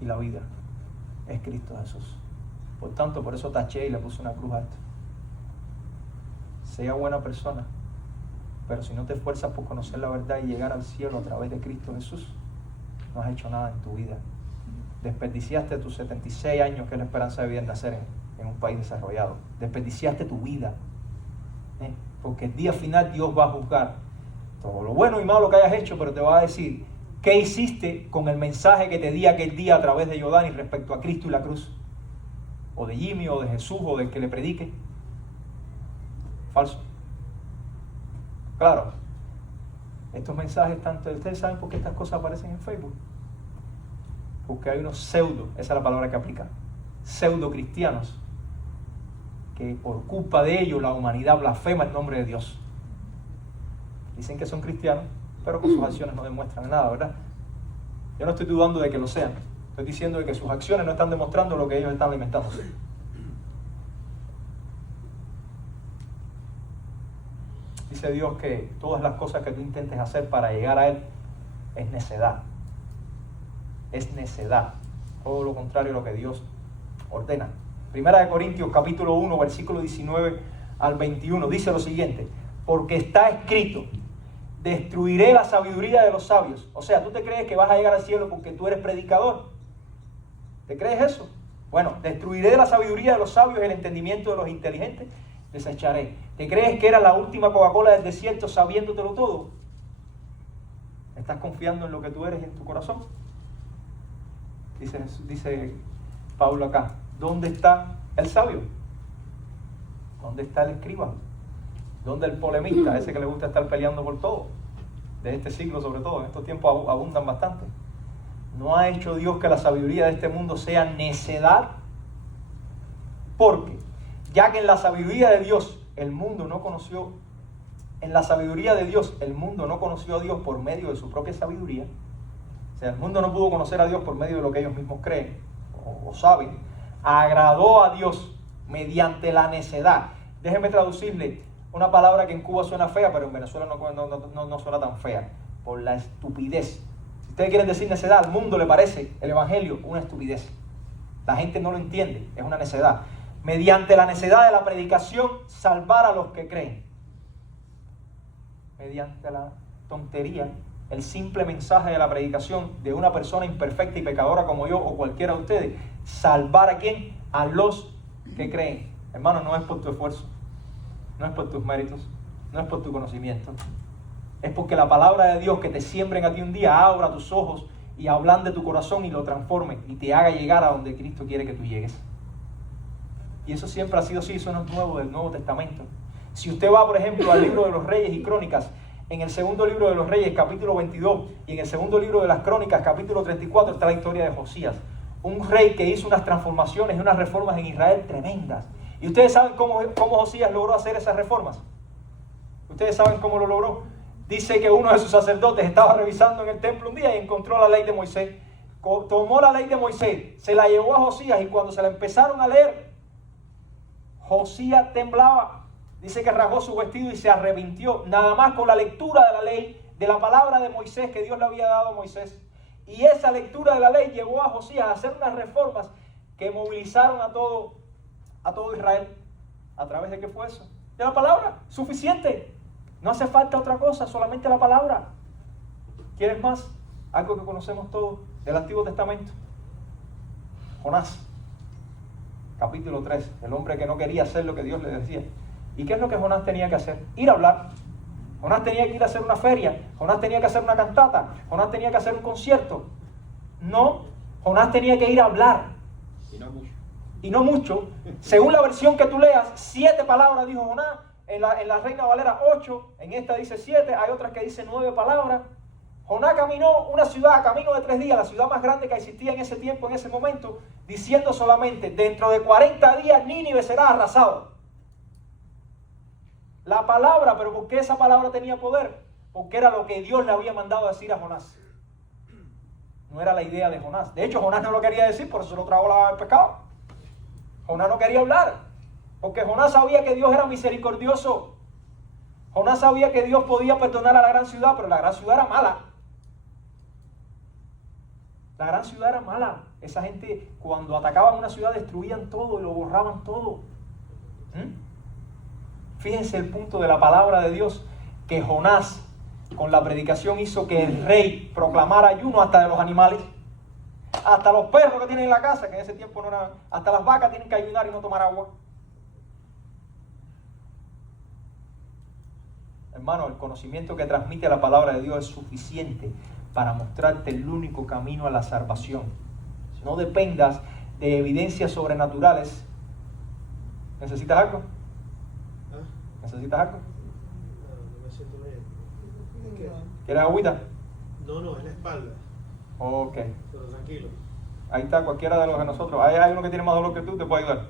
y la vida es Cristo Jesús. Por tanto, por eso taché y le puse una cruz a esto. Sea buena persona, pero si no te esfuerzas por conocer la verdad y llegar al cielo a través de Cristo Jesús, no has hecho nada en tu vida. Desperdiciaste tus 76 años, que es la esperanza de vida en nacer en un país desarrollado. Desperdiciaste tu vida. Porque el día final Dios va a juzgar todo lo bueno y malo que hayas hecho, pero te va a decir, ¿qué hiciste con el mensaje que te di aquel día a través de Yodani respecto a Cristo y la cruz? O de Jimmy, o de Jesús, o del que le predique. Falso. Claro, estos mensajes, tanto ustedes saben por qué estas cosas aparecen en Facebook. Porque hay unos pseudo, esa es la palabra que aplica, pseudo cristianos, que por culpa de ellos la humanidad blasfema el nombre de Dios. Dicen que son cristianos, pero con sus acciones no demuestran nada, ¿verdad? Yo no estoy dudando de que lo sean. Estoy diciendo de que sus acciones no están demostrando lo que ellos están alimentando. Dice Dios que todas las cosas que tú intentes hacer para llegar a Él es necedad. Es necedad. Todo lo contrario a lo que Dios ordena. Primera de Corintios capítulo 1, versículo 19 al 21. Dice lo siguiente. Porque está escrito, destruiré la sabiduría de los sabios. O sea, ¿tú te crees que vas a llegar al cielo porque tú eres predicador? ¿Te crees eso? Bueno, destruiré la sabiduría de los sabios y el entendimiento de los inteligentes desecharé. ¿Te crees que era la última Coca-Cola del desierto sabiéndotelo todo? ¿Estás confiando en lo que tú eres y en tu corazón? Dice Pablo acá, ¿dónde está el sabio? ¿Dónde está el escriba? ¿Dónde el polemista, ese que le gusta estar peleando por todo? De este siglo sobre todo, en estos tiempos abundan bastante. ¿No ha hecho Dios que la sabiduría de este mundo sea necedad? Porque, ya que en la sabiduría de Dios el mundo no conoció, en la sabiduría de Dios el mundo no conoció a Dios por medio de su propia sabiduría, o sea, el mundo no pudo conocer a Dios por medio de lo que ellos mismos creen o saben, agradó a Dios mediante la necedad. Déjenme traducirle una palabra que en Cuba suena fea, pero en Venezuela no suena tan fea, por la estupidez. Si ustedes quieren decir necedad, al mundo le parece el evangelio una estupidez. La gente no lo entiende, es una necedad. Mediante la necedad de la predicación, salvar a los que creen. Mediante la tontería, el simple mensaje de la predicación de una persona imperfecta y pecadora como yo o cualquiera de ustedes, salvar a ¿quién? A los que creen. Hermano, no es por tu esfuerzo, no es por tus méritos, no es por tu conocimiento. Es porque la palabra de Dios que te siembra en a ti un día abra tus ojos y ablande tu corazón y lo transforme y te haga llegar a donde Cristo quiere que tú llegues. Y eso siempre ha sido así, eso no es nuevo del Nuevo Testamento. Si usted va, por ejemplo, al libro de los Reyes y Crónicas, en el segundo libro de los Reyes, capítulo 22, y en el segundo libro de las Crónicas, capítulo 34, está la historia de Josías. Un rey que hizo unas transformaciones y unas reformas en Israel tremendas. ¿Y ustedes saben cómo Josías logró hacer esas reformas? ¿Ustedes saben cómo lo logró? Dice que uno de sus sacerdotes estaba revisando en el templo un día y encontró la ley de Moisés. Tomó la ley de Moisés, se la llevó a Josías y cuando se la empezaron a leer, Josías temblaba. Dice que rasgó su vestido y se arrepintió, nada más con la lectura de la ley, de la palabra de Moisés que Dios le había dado a Moisés. Y esa lectura de la ley llevó a Josías a hacer unas reformas que movilizaron a todo Israel. ¿A través de qué fue eso? De la palabra, suficiente. No hace falta otra cosa, solamente la palabra. ¿Quieres más? Algo que conocemos todos del Antiguo Testamento. Jonás, capítulo 3, el hombre que no quería hacer lo que Dios le decía. ¿Y qué es lo que Jonás tenía que hacer? Ir a hablar. Jonás tenía que ir a hacer una feria, Jonás tenía que hacer una cantata, Jonás tenía que hacer un concierto. No, Jonás tenía que ir a hablar. Y no mucho. Según la versión que tú leas, 7 palabras dijo Jonás. En la Reina Valera 8, en esta dice 7, hay otras que dicen 9 palabras. Jonás caminó una ciudad, camino de 3 días, la ciudad más grande que existía en ese tiempo, en ese momento, diciendo solamente, dentro de 40 días Nínive será arrasado. La palabra, pero ¿por qué esa palabra tenía poder? Porque era lo que Dios le había mandado a decir a Jonás. No era la idea de Jonás. De hecho, Jonás no lo quería decir, por eso lo tragó el pescado. Jonás no quería hablar, porque Jonás sabía que Dios era misericordioso. Jonás sabía que Dios podía perdonar a la gran ciudad, pero la gran ciudad era mala. La gran ciudad era mala. Esa gente, cuando atacaban una ciudad, destruían todo y lo borraban todo. Fíjense el punto de la palabra de Dios, que Jonás con la predicación hizo que el rey proclamara ayuno hasta de los animales, hasta los perros que tienen en la casa, que en ese tiempo no eran, hasta las vacas tienen que ayunar y no tomar agua. Hermano, el conocimiento que transmite la palabra de Dios es suficiente para mostrarte el único camino a la salvación. No dependas de evidencias sobrenaturales. ¿Necesitas algo? ¿Necesitas algo? No me siento bien. ¿Quieres agüita? No, es la espalda. Ok. Pero tranquilo. Ahí está, cualquiera de los de nosotros. Hay uno que tiene más dolor que tú, te puede ayudar.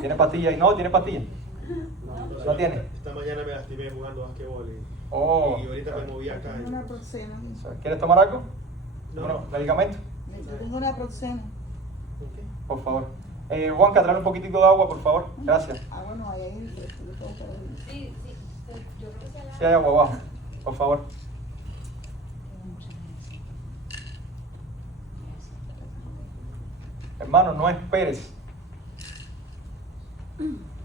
¿Tiene pastillas ahí? No, ¿tiene pastillas? No tiene. Esta mañana me lastimé jugando basquetbol y ahorita me moví acá. Tengo una proxena. ¿Quieres tomar algo? No. ¿Medicamento? Yo tengo una proxena. Por favor. Juanca, trae un poquitito de agua, por favor. Gracias. Bueno, ahí Sí, yo creo que sea la... Si hay agua abajo, por favor. Hermano, no esperes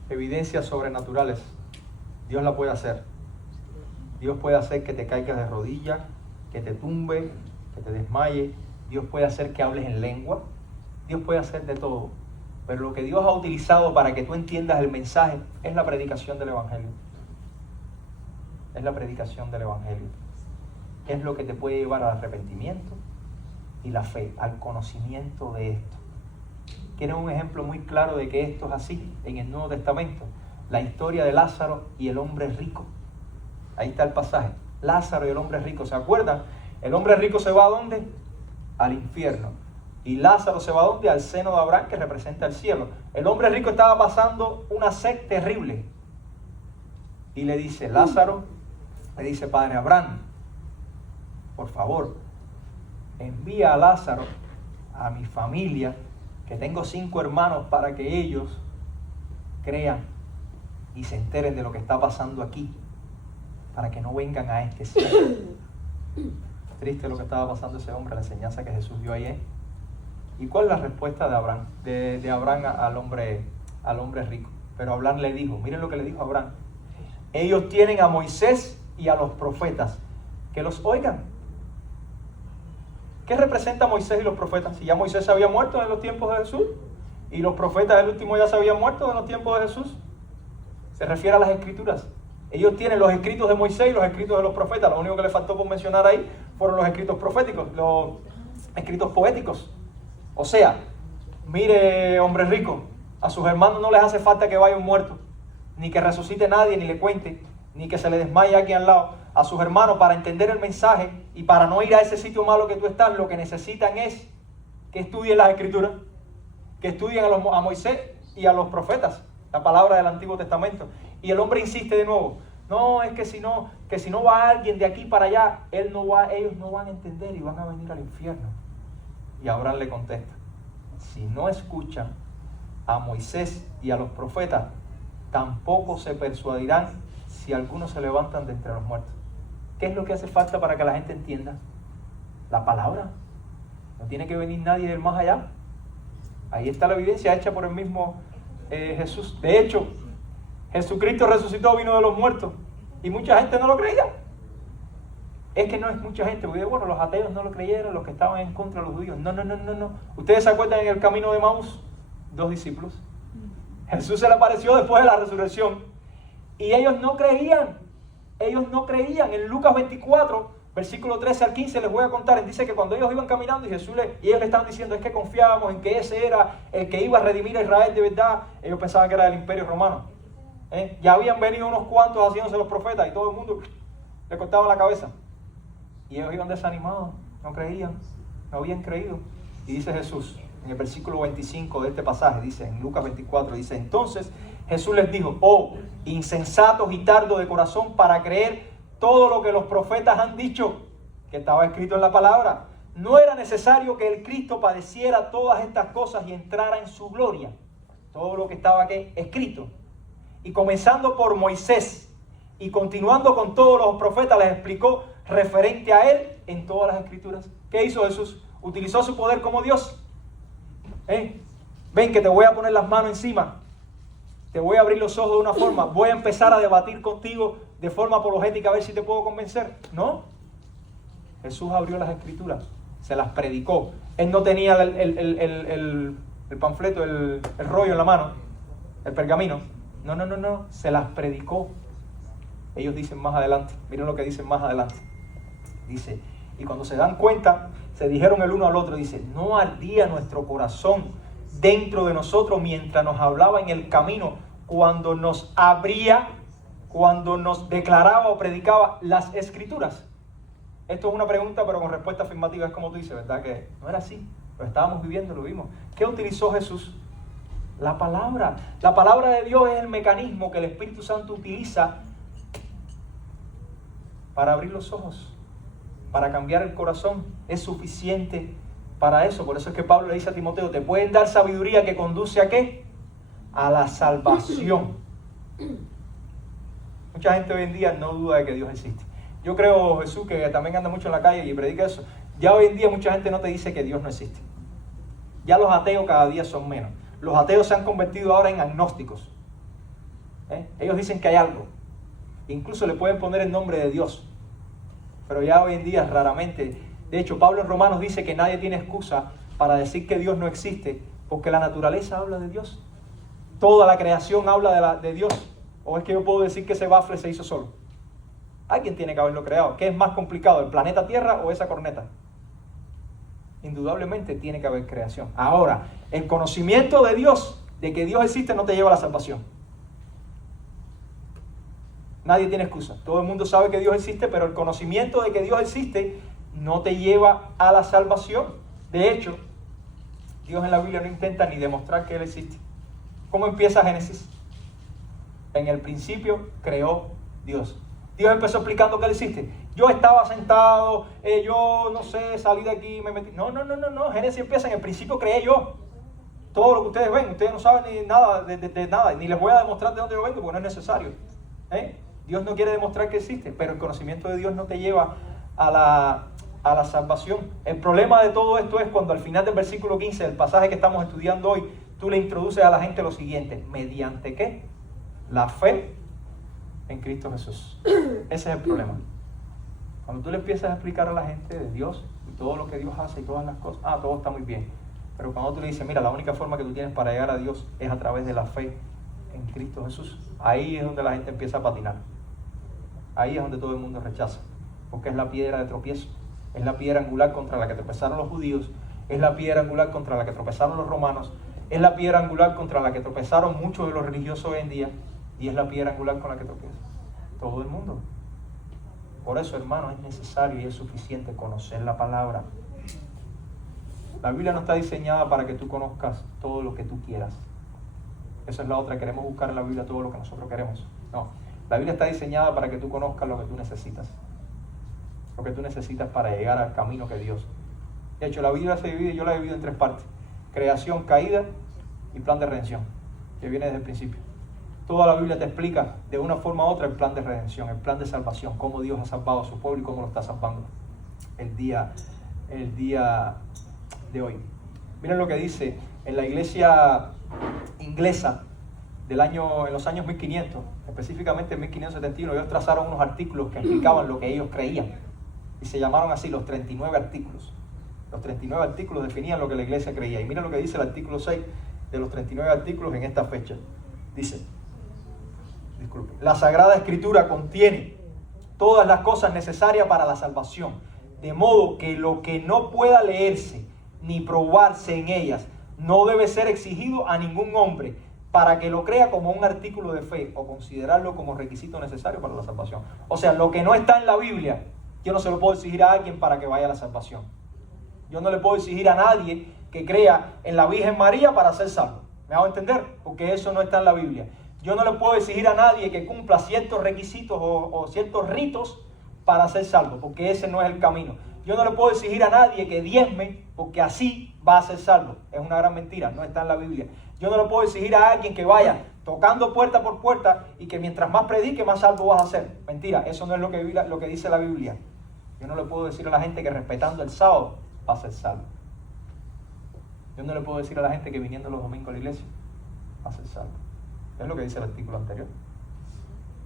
evidencias sobrenaturales. Dios la puede hacer. Dios puede hacer que te caigas de rodillas, que te tumbe, que te desmaye. Dios puede hacer que hables en lengua. Dios puede hacer de todo. Pero lo que Dios ha utilizado para que tú entiendas el mensaje es la predicación del Evangelio. Es la predicación del Evangelio. Es lo que te puede llevar al arrepentimiento y la fe, al conocimiento de esto. ¿Quieren un ejemplo muy claro de que esto es así en el Nuevo Testamento? La historia de Lázaro y el hombre rico. Ahí está el pasaje. Lázaro y el hombre rico. ¿Se acuerdan? El hombre rico se va ¿a dónde? Al infierno. Y Lázaro se va ¿a dónde? Al seno de Abraham, que representa el cielo. El hombre rico estaba pasando una sed terrible. Y le dice, Lázaro, le dice, Padre Abraham, por favor, envía a Lázaro a mi familia, que tengo 5 hermanos, para que ellos crean y se enteren de lo que está pasando aquí, para que no vengan a este cielo. Triste lo que estaba pasando ese hombre, la enseñanza que Jesús dio ahí. ¿Y cuál es la respuesta de Abraham? De Abraham al hombre rico. Pero Abraham le dijo, miren lo que le dijo Abraham. Ellos tienen a Moisés y a los profetas, que los oigan. ¿Qué representa Moisés y los profetas? Si ya Moisés se había muerto en los tiempos de Jesús y los profetas del último ya se habían muerto en los tiempos de Jesús. Se refiere a las escrituras. Ellos tienen los escritos de Moisés y los escritos de los profetas. Lo único que les faltó por mencionar ahí fueron los escritos proféticos, los escritos poéticos. O sea, mire, hombre rico, A sus hermanos no les hace falta que vaya un muerto, ni que resucite nadie, ni le cuente, ni que se le desmaye aquí al lado. A sus hermanos, para entender el mensaje y para no ir a ese sitio malo que tú estás, lo que necesitan es que estudien las Escrituras, que estudien a Moisés y a los profetas, la palabra del Antiguo Testamento. Y el hombre insiste de nuevo, no, es que si no va alguien de aquí para allá, ellos no van a entender y van a venir al infierno. Y Abraham le contesta, si no escuchan a Moisés y a los profetas, tampoco se persuadirán si algunos se levantan de entre los muertos. ¿Qué es lo que hace falta para que la gente entienda? La palabra. No tiene que venir nadie del más allá. Ahí está la evidencia hecha por el mismo Jesús. De hecho, Jesucristo resucitó, vino de los muertos, y mucha gente no lo creía. Es que no es mucha gente, porque bueno, los ateos no lo creyeron, los que estaban en contra de los judíos. No. ¿Ustedes se acuerdan en el camino de Maús? 2 discípulos. Jesús se le apareció después de la resurrección y ellos no creían. En Lucas 24, versículo 13 al 15 les voy a contar. Dice que cuando ellos iban caminando y ellos le estaban diciendo, es que confiábamos en que ese era el que iba a redimir a Israel de verdad. Ellos pensaban que era del Imperio Romano. Ya habían venido unos cuantos haciéndose los profetas y todo el mundo le cortaba la cabeza. Y ellos iban desanimados, no creían, no habían creído. Y dice Jesús, en el versículo 25 de este pasaje, dice en Lucas 24, dice, entonces Jesús les dijo, oh, insensatos y tardos de corazón para creer todo lo que los profetas han dicho, que estaba escrito en la palabra. No era necesario que el Cristo padeciera todas estas cosas y entrara en su gloria. Todo lo que estaba aquí escrito. Y comenzando por Moisés y continuando con todos los profetas, les explicó referente a él en todas las escrituras. ¿Qué hizo Jesús? Utilizó su poder como Dios. Ven que te voy a poner las manos encima. Te voy a abrir los ojos de una forma. Voy a empezar a debatir contigo de forma apologética a ver si te puedo convencer. No. Jesús abrió las escrituras. Se las predicó. Él no tenía el panfleto, el rollo en la mano. El pergamino. No. Se las predicó. Ellos dicen más adelante. Miren lo que dicen más adelante. Dice, y cuando se dan cuenta, se dijeron el uno al otro, dice, no ardía nuestro corazón dentro de nosotros mientras nos hablaba en el camino, cuando nos abría, cuando nos declaraba o predicaba las escrituras. Esto es una pregunta pero con respuesta afirmativa, es como tú dices, ¿verdad? Que no era así, lo estábamos viviendo, lo vimos. ¿Qué utilizó Jesús? La palabra. La palabra de Dios es el mecanismo que el Espíritu Santo utiliza para abrir los ojos, para cambiar el corazón. Es suficiente para eso. Por eso es que Pablo le dice a Timoteo, te pueden dar sabiduría que conduce ¿a qué? A la salvación. Mucha gente hoy en día no duda de que Dios existe. Yo creo, Jesús, que también anda mucho en la calle y predica eso. Ya hoy en día mucha gente no te dice que Dios no existe. Ya los ateos cada día son menos. Los ateos se han convertido ahora en agnósticos. Ellos dicen que hay algo. Incluso le pueden poner el nombre de Dios. Pero ya hoy en día raramente. De hecho, Pablo en Romanos dice que nadie tiene excusa para decir que Dios no existe, porque la naturaleza habla de Dios. Toda la creación habla de Dios. ¿O es que yo puedo decir que ese bafle se hizo solo? Alguien tiene que haberlo creado. ¿Qué es más complicado, el planeta Tierra o esa corneta? Indudablemente tiene que haber creación. Ahora, el conocimiento de Dios, de que Dios existe, no te lleva a la salvación. Nadie tiene excusa. Todo el mundo sabe que Dios existe, pero el conocimiento de que Dios existe no te lleva a la salvación. De hecho, Dios en la Biblia no intenta ni demostrar que Él existe. ¿Cómo empieza Génesis? En el principio creó Dios. Dios empezó explicando que Él existe. Yo estaba sentado, yo no sé, salí de aquí, me metí. No. Génesis empieza en el principio creé yo. Todo lo que ustedes ven, ustedes no saben ni nada de nada, ni les voy a demostrar de dónde yo vengo porque no es necesario. Dios no quiere demostrar que existe, pero el conocimiento de Dios no te lleva a la salvación. El problema de todo esto es cuando al final del versículo 15 del pasaje que estamos estudiando hoy, tú le introduces a la gente lo siguiente: ¿mediante qué? La fe en Cristo Jesús. Ese es el problema. Cuando tú le empiezas a explicar a la gente de Dios y todo lo que Dios hace y todas las cosas, todo está muy bien. Pero cuando tú le dices, mira, la única forma que tú tienes para llegar a Dios es a través de la fe en Cristo Jesús, ahí es donde la gente empieza a patinar. Ahí es donde todo el mundo rechaza, porque es la piedra de tropiezo, es la piedra angular contra la que tropezaron los judíos, es la piedra angular contra la que tropezaron los romanos, Es la piedra angular contra la que tropezaron muchos de los religiosos hoy en día, y es la piedra angular con la que tropieza todo el mundo. Por eso, hermano, es necesario y es suficiente conocer la palabra. La Biblia no está diseñada para que tú conozcas todo lo que tú quieras. Esa es la otra, queremos buscar en la Biblia todo lo que nosotros queremos. No, la Biblia está diseñada para que tú conozcas lo que tú necesitas. Lo que tú necesitas para llegar al camino que Dios. De hecho, la Biblia se divide, yo la he dividido en 3 partes. Creación, caída y plan de redención, que viene desde el principio. Toda la Biblia te explica de una forma u otra el plan de redención, el plan de salvación, cómo Dios ha salvado a su pueblo y cómo lo está salvando el día de hoy. Miren lo que dice en la iglesia inglesa en los años 1500, específicamente en 1571, ellos trazaron unos artículos que explicaban lo que ellos creían y se llamaron así los 39 artículos. Los 39 artículos definían lo que la iglesia creía. Y miren lo que dice el artículo 6 de los 39 artículos en esta fecha. Dice, la Sagrada Escritura contiene todas las cosas necesarias para la salvación, de modo que lo que no pueda leerse ni probarse en ellas no debe ser exigido a ningún hombre para que lo crea como un artículo de fe o considerarlo como requisito necesario para la salvación. O sea, lo que no está en la Biblia, yo no se lo puedo exigir a alguien para que vaya a la salvación. Yo no le puedo exigir a nadie que crea en la Virgen María para ser salvo. ¿Me hago entender? Porque eso no está en la Biblia. Yo no le puedo exigir a nadie que cumpla ciertos requisitos o ciertos ritos para ser salvo, porque ese no es el camino. Yo no le puedo exigir a nadie que diezme, porque así va a ser salvo. Es una gran mentira, no está en la Biblia. Yo no le puedo exigir a alguien que vaya tocando puerta por puerta y que mientras más predique, más salvo vas a ser. Mentira, eso no es lo que dice la Biblia. Yo no le puedo decir a la gente que respetando el sábado va a ser salvo. Yo no le puedo decir a la gente que viniendo los domingos a la iglesia va a ser salvo. Es lo que dice el artículo anterior.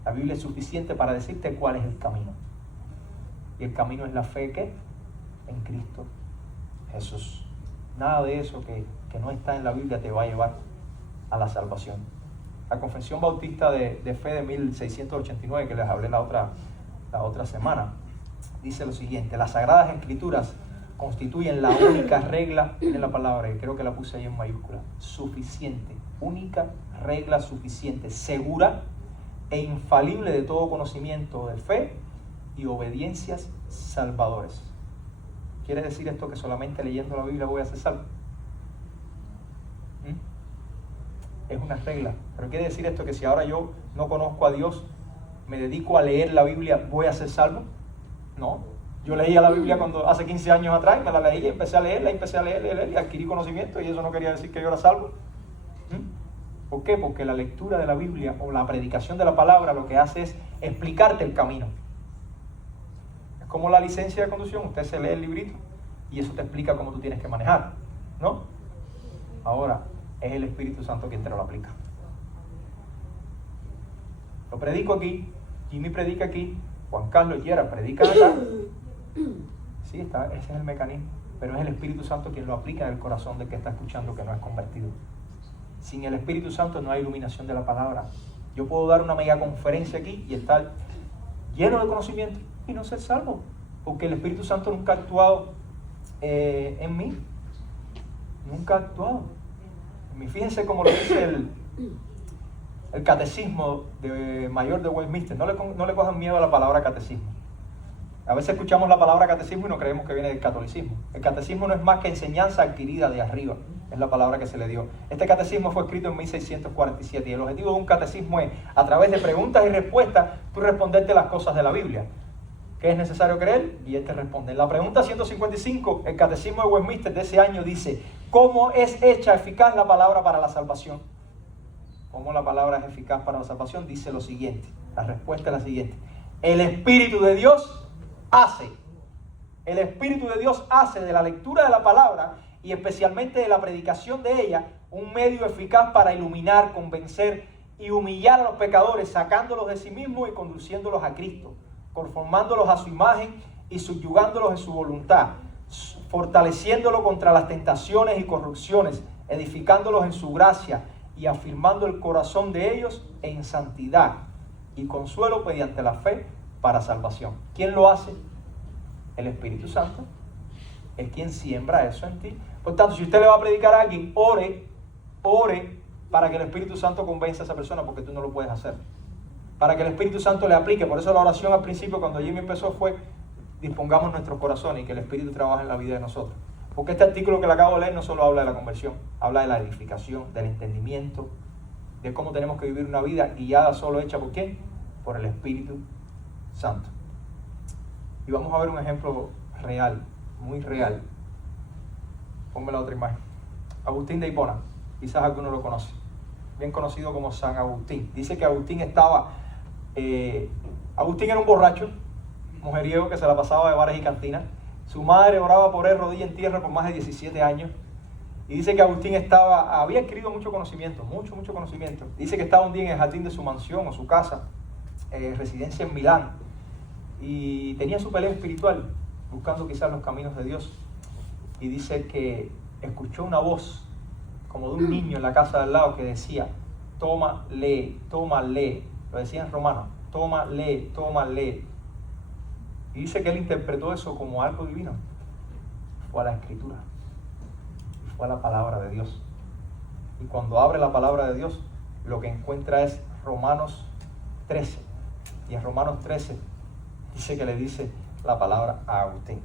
La Biblia es suficiente para decirte cuál es el camino. Y el camino es la fe que en Cristo Jesús. Nada de eso que no está en la Biblia te va a llevar a la salvación. La Confesión Bautista de Fe de 1689, que les hablé la otra semana, dice lo siguiente: las Sagradas Escrituras constituyen la única regla, en la palabra, que creo que la puse ahí en mayúscula, suficiente, única regla suficiente, segura e infalible de todo conocimiento de fe y obediencias salvadores. ¿Quiere decir esto que solamente leyendo la Biblia voy a ser salvo? Es una regla, pero quiere decir esto que si ahora yo no conozco a Dios, me dedico a leer la Biblia, ¿voy a ser salvo? No. Yo leía la Biblia cuando hace 15 años atrás, me la leí, empecé a leerla y adquirí conocimiento, y eso no quería decir que yo era salvo. ¿Por qué? Porque la lectura de la Biblia o la predicación de la palabra lo que hace es explicarte el camino. Es como la licencia de conducción, usted se lee el librito y eso te explica cómo tú tienes que manejar, ¿no? Ahora, es el Espíritu Santo quien te lo aplica. Lo predico aquí, Jimmy predica aquí, Juan Carlos y Yera predican acá. Sí, ese es el mecanismo, pero es el Espíritu Santo quien lo aplica en el corazón del que está escuchando, que no es convertido. Sin el Espíritu Santo no hay iluminación de la palabra. Yo puedo dar una mega conferencia aquí y estar lleno de conocimiento y no ser salvo, porque el Espíritu Santo nunca ha actuado en mí. Nunca ha actuado. Fíjense cómo lo dice el catecismo mayor de Westminster. No le cojan miedo a la palabra catecismo. A veces escuchamos la palabra catecismo y no creemos que viene del catolicismo. El catecismo no es más que enseñanza adquirida de arriba. Es la palabra que se le dio. Este catecismo fue escrito en 1647 y el objetivo de un catecismo es, a través de preguntas y respuestas, tú responderte las cosas de la Biblia. ¿Qué es necesario creer? Y él te responde. En la pregunta 155, el catecismo de Westminster de ese año dice: ¿cómo es hecha eficaz la palabra para la salvación? ¿Cómo la palabra es eficaz para la salvación? Dice lo siguiente. La respuesta es la siguiente: el Espíritu de Dios hace. El Espíritu de Dios hace de la lectura de la palabra y especialmente de la predicación de ella un medio eficaz para iluminar, convencer y humillar a los pecadores, sacándolos de sí mismos y conduciéndolos a Cristo, conformándolos a su imagen y subyugándolos en su voluntad, fortaleciéndolos contra las tentaciones y corrupciones, edificándolos en su gracia y afirmando el corazón de ellos en santidad y consuelo mediante la fe para salvación. ¿Quién lo hace? El Espíritu Santo. Es quien siembra eso en ti. Por tanto, si usted le va a predicar a alguien, ore ore para que el Espíritu Santo convenza a esa persona, porque tú no lo puedes hacer. Para que el Espíritu Santo le aplique. Por eso la oración al principio, cuando Jimmy empezó, fue: dispongamos nuestros corazones y que el Espíritu trabaje en la vida de nosotros. Porque este artículo que le acabo de leer no solo habla de la conversión, habla de la edificación, del entendimiento, de cómo tenemos que vivir una vida guiada, solo hecha ¿por quién? Por el Espíritu Santo. Y vamos a ver un ejemplo real, muy real. Ponme la otra imagen. Agustín de Hipona, quizás alguno lo conoce, bien conocido como San Agustín. Dice que Agustín Agustín era un borracho, mujeriego que se la pasaba de bares y cantinas. Su madre oraba por él rodilla en tierra por más de 17 años. Y dice que Agustín había adquirido mucho conocimiento. Dice que estaba un día en el jardín de su mansión o su casa, residencia en Milán. Y tenía su pelea espiritual, buscando quizás los caminos de Dios. Y dice que escuchó una voz como de un niño en la casa de al lado que decía: toma, lee, lo decía en romano, toma, lee. Y dice que él interpretó eso como algo divino. Fue a la Escritura, fue a la palabra de Dios. Y cuando abre la palabra de Dios, lo que encuentra es Romanos 13. Y en Romanos 13 dice que le dice la palabra a Agustín: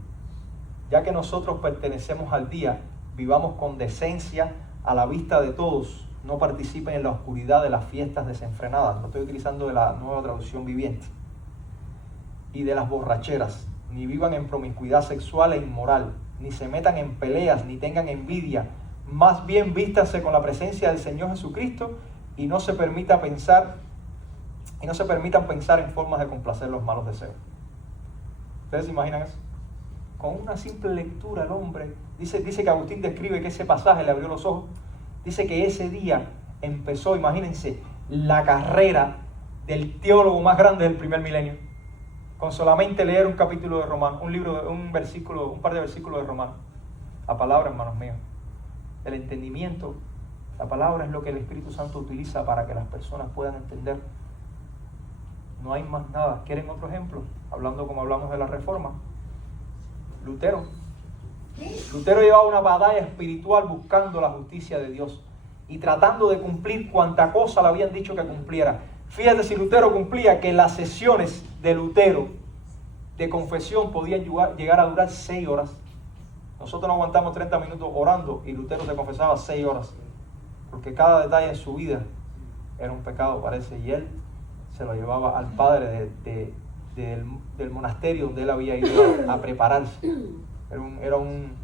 ya que nosotros pertenecemos al día, vivamos con decencia a la vista de todos, no participen en la oscuridad de las fiestas desenfrenadas. Lo estoy utilizando de la Nueva Traducción Viviente. Y de las borracheras, ni vivan en promiscuidad sexual e inmoral, ni se metan en peleas, ni tengan envidia. Más bien vístanse con la presencia del Señor Jesucristo y no se permitan pensar en formas de complacer los malos deseos. ¿Ustedes se imaginan eso? Con una simple lectura el hombre, dice que Agustín describe que ese pasaje le abrió los ojos. Dice que ese día empezó, imagínense, la carrera del teólogo más grande del primer milenio, con solamente leer un capítulo de Romanos, un par de versículos de Romanos. La palabra, hermanos míos, el entendimiento, la palabra es lo que el Espíritu Santo utiliza para que las personas puedan entender. No hay más nada. ¿Quieren otro ejemplo? Hablando como hablamos de la Reforma. Lutero llevaba una batalla espiritual buscando la justicia de Dios y tratando de cumplir cuanta cosa le habían dicho que cumpliera. Fíjate si Lutero cumplía que las sesiones de Lutero de confesión podían llegar a durar 6 horas. Nosotros no aguantamos 30 minutos orando y Lutero se confesaba 6 horas, porque cada detalle en su vida era un pecado, parece, y él se lo llevaba al padre del monasterio donde él había ido a prepararse. Era un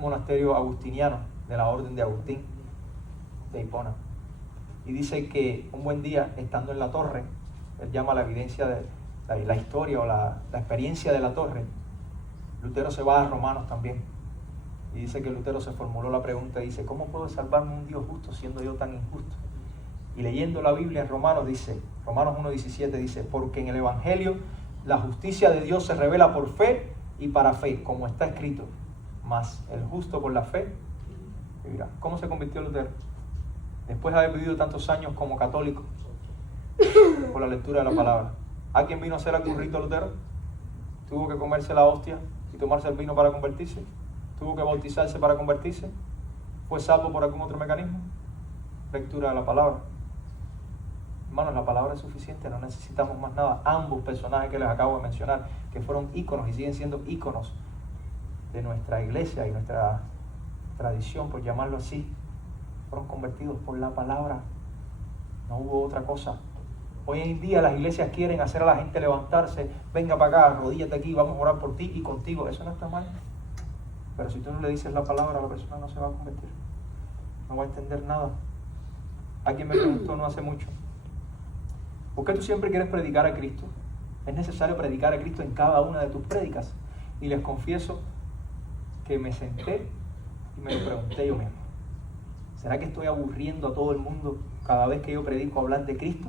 monasterio agustiniano de la orden de Agustín de Hipona. Y dice que un buen día, estando en la torre, él llama la evidencia de la historia o la experiencia de la torre. Lutero se va a Romanos también. Y dice que Lutero se formuló la pregunta y dice: ¿cómo puedo salvarme un Dios justo siendo yo tan injusto? Y leyendo la Biblia en Romanos 1:17 dice: porque en el Evangelio la justicia de Dios se revela por fe y para fe, como está escrito, mas el justo por la fe vivirá. ¿Cómo se convirtió Lutero? Después de haber vivido tantos años como católico, por la lectura de la palabra. ¿A quién vino a hacer algún rito Lutero? ¿Tuvo que comerse la hostia y tomarse el vino para convertirse? ¿Tuvo que bautizarse para convertirse? ¿Fue salvo por algún otro mecanismo? Lectura de la palabra. Hermanos, la palabra es suficiente, no necesitamos más nada. Ambos personajes que les acabo de mencionar, que fueron íconos y siguen siendo íconos de nuestra iglesia y nuestra tradición, por llamarlo así, fueron convertidos por la palabra. No hubo otra cosa. Hoy en día las iglesias quieren hacer a la gente levantarse: venga para acá, arrodíllate aquí, vamos a orar por ti y contigo. Eso no está mal. Pero si tú no le dices la palabra, la persona no se va a convertir. No va a entender nada. Alguien me preguntó no hace mucho: ¿por qué tú siempre quieres predicar a Cristo? Es necesario predicar a Cristo en cada una de tus prédicas. Y les confieso que me senté y me lo pregunté yo mismo: ¿será que estoy aburriendo a todo el mundo cada vez que yo predico hablar de Cristo?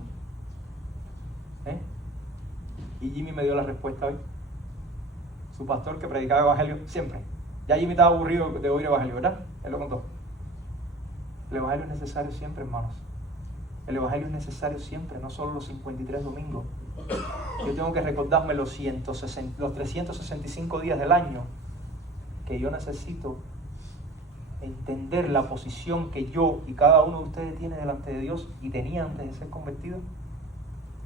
Y Jimmy me dio la respuesta hoy. Su pastor que predicaba evangelio siempre. Ya Jimmy estaba aburrido de oír evangelio, ¿verdad? Él lo contó. El evangelio es necesario siempre, hermanos. El evangelio es necesario siempre, no solo los 53 domingos. Yo tengo que recordarme los 365 días del año que yo necesito entender la posición que yo y cada uno de ustedes tiene delante de Dios y tenía antes de ser convertido,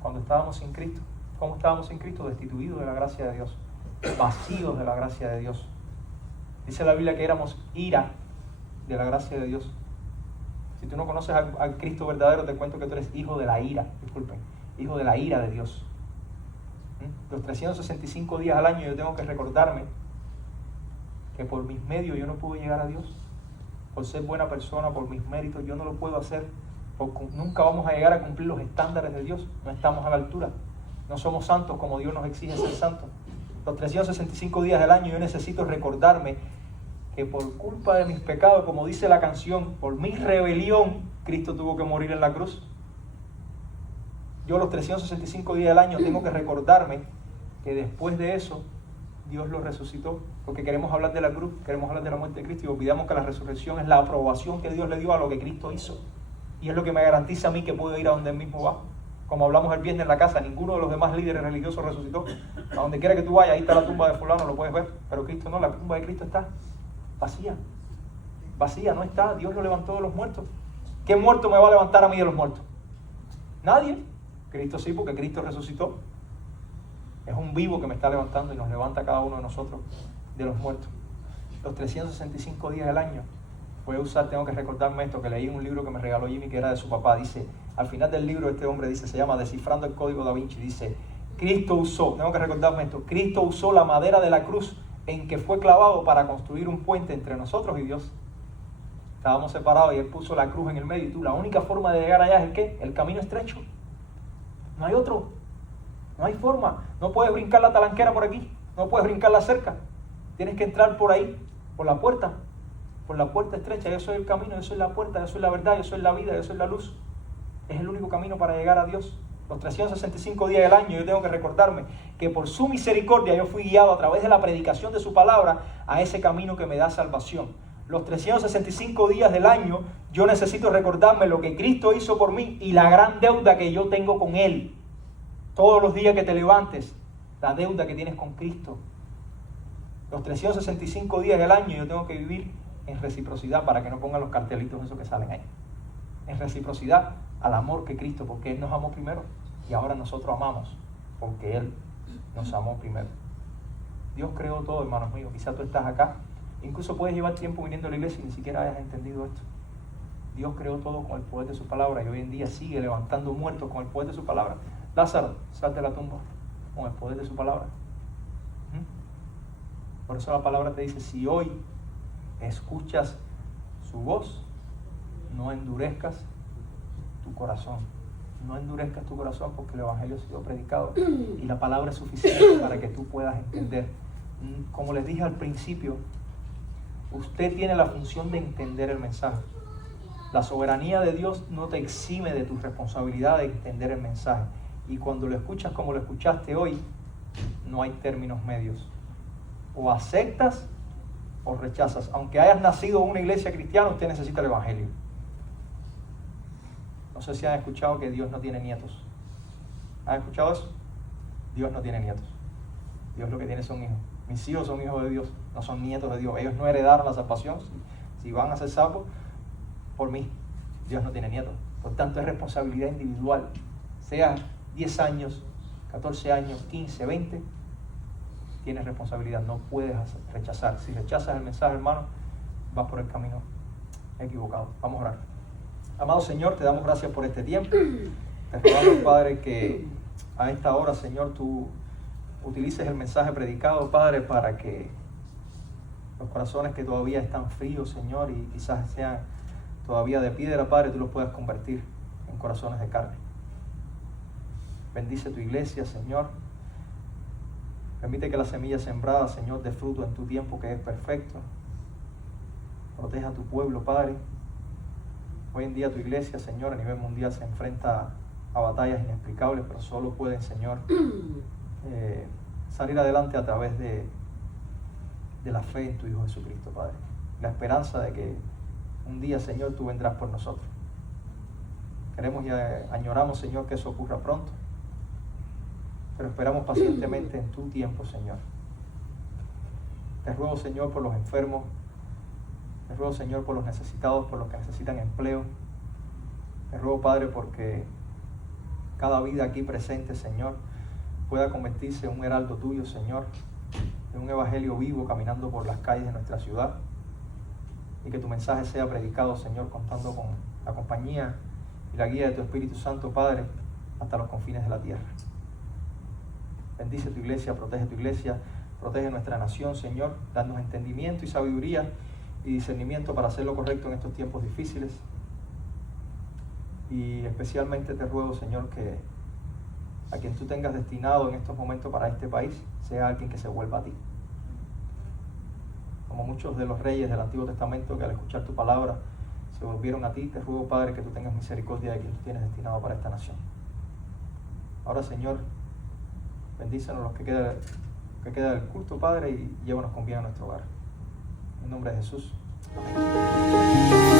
cuando estábamos sin Cristo. ¿Cómo estábamos sin Cristo? Destituidos de la gracia de Dios, vacíos de la gracia de Dios. Dice la Biblia que éramos ira de la gracia de Dios. Si tú no conoces al Cristo verdadero, te cuento que tú eres hijo de la ira, hijo de la ira de Dios. Los 365 días al año yo tengo que recordarme que por mis medios yo no puedo llegar a Dios. Por ser buena persona, por mis méritos, yo no lo puedo hacer. Nunca vamos a llegar a cumplir los estándares de Dios. No estamos a la altura. No somos santos como Dios nos exige ser santos. Los 365 días del año yo necesito recordarme que por culpa de mis pecados, como dice la canción, por mi rebelión, Cristo tuvo que morir en la cruz. Yo los 365 días del año tengo que recordarme que después de eso, Dios lo resucitó, porque queremos hablar de la cruz, queremos hablar de la muerte de Cristo y olvidamos que la resurrección es la aprobación que Dios le dio a lo que Cristo hizo. Y es lo que me garantiza a mí que puedo ir a donde Él mismo va. Como hablamos el viernes en la casa, ninguno de los demás líderes religiosos resucitó. A donde quiera que tú vayas, ahí está la tumba de fulano, lo puedes ver. Pero Cristo no, la tumba de Cristo está vacía. Vacía, no está. Dios lo levantó de los muertos. ¿Qué muerto me va a levantar a mí de los muertos? Nadie. Cristo sí, porque Cristo resucitó. Es un vivo que me está levantando y nos levanta a cada uno de nosotros de los muertos. Los 365 días del año voy a usar, tengo que recordarme esto, que leí un libro que me regaló Jimmy, que era de su papá. Dice, al final del libro este hombre dice, se llama Descifrando el Código Da Vinci, dice, Cristo usó, tengo que recordarme esto, Cristo usó la madera de la cruz en que fue clavado para construir un puente entre nosotros y Dios. Estábamos separados y Él puso la cruz en el medio y tú, la única forma de llegar allá es el ¿qué? El camino estrecho. No hay otro. No hay forma. No puedes brincar la talanquera por aquí. No puedes brincar la cerca. Tienes que entrar por ahí, por la puerta estrecha. Yo soy el camino, yo soy la puerta, yo soy la verdad, yo soy la vida, yo soy la luz. Es el único camino para llegar a Dios. Los 365 días del año yo tengo que recordarme que por su misericordia yo fui guiado a través de la predicación de su palabra a ese camino que me da salvación. Los 365 días del año yo necesito recordarme lo que Cristo hizo por mí y la gran deuda que yo tengo con Él. Todos los días que te levantes, la deuda que tienes con Cristo. Los 365 días del año yo tengo que vivir en reciprocidad, para que no pongan los cartelitos esos que salen ahí. En reciprocidad al amor que Cristo, porque Él nos amó primero y ahora nosotros amamos porque Él nos amó primero. Dios creó todo, hermanos míos. Quizás tú estás acá, incluso puedes llevar tiempo viniendo a la iglesia y ni siquiera hayas entendido esto. Dios creó todo con el poder de su palabra y hoy en día sigue levantando muertos con el poder de su palabra. Lázaro, sal de la tumba con el poder de su palabra. Por eso la palabra te dice, si hoy escuchas su voz, no endurezcas tu corazón. No endurezcas tu corazón, porque el evangelio ha sido predicado y la palabra es suficiente para que tú puedas entender. Como les dije al principio, usted tiene la función de entender el mensaje. La soberanía de Dios no te exime de tu responsabilidad de entender el mensaje. Y cuando lo escuchas como lo escuchaste hoy, no hay términos medios. O aceptas o rechazas. Aunque hayas nacido en una iglesia cristiana, usted necesita el evangelio. No sé si han escuchado que Dios no tiene nietos. ¿Han escuchado eso? Dios no tiene nietos. Dios lo que tiene son hijos. Mis hijos son hijos de Dios, no son nietos de Dios. Ellos no heredaron la salvación. Si van a ser salvos, por mí. Dios no tiene nietos. Por tanto, es responsabilidad individual. Sea 10 años, 14 años, 15, 20, tienes responsabilidad. No puedes rechazar. Si rechazas el mensaje, hermano, vas por el camino equivocado. Vamos a orar. Amado Señor, te damos gracias por este tiempo. Te rogamos, Padre, que a esta hora, Señor, tú utilices el mensaje predicado, Padre, para que los corazones que todavía están fríos, Señor, y quizás sean todavía de piedra, Padre, tú los puedas convertir en corazones de carne. Bendice tu iglesia, Señor. Permite que la semilla sembrada, Señor, dé fruto en tu tiempo, que es perfecto. Proteja a tu pueblo, Padre. Hoy en día tu iglesia, Señor, a nivel mundial se enfrenta a batallas inexplicables, pero solo pueden, Señor, salir adelante a través de la fe en tu Hijo Jesucristo, Padre. La esperanza de que un día, Señor, tú vendrás por nosotros. Queremos y añoramos, Señor, que eso ocurra pronto, pero esperamos pacientemente en tu tiempo, Señor. Te ruego, Señor, por los enfermos Te ruego, Señor, por los necesitados, por los que necesitan empleo. Te ruego, Padre, porque cada vida aquí presente, Señor, pueda convertirse en un heraldo tuyo, Señor, en un evangelio vivo caminando por las calles de nuestra ciudad, y que tu mensaje sea predicado, Señor, contando con la compañía y la guía de tu Espíritu Santo, Padre, hasta los confines de la tierra. Bendice tu iglesia, protege nuestra nación, Señor, danos entendimiento y sabiduría y discernimiento para hacer lo correcto en estos tiempos difíciles. Y especialmente te ruego, Señor, que a quien tú tengas destinado en estos momentos para este país sea alguien que se vuelva a ti. Como muchos de los reyes del Antiguo Testamento que al escuchar tu palabra se volvieron a ti, te ruego, Padre, que tú tengas misericordia de quien tú tienes destinado para esta nación. Ahora, Señor, bendícenos los que queda del culto, Padre, y llévanos con bien a nuestro hogar. En nombre de Jesús. Amén.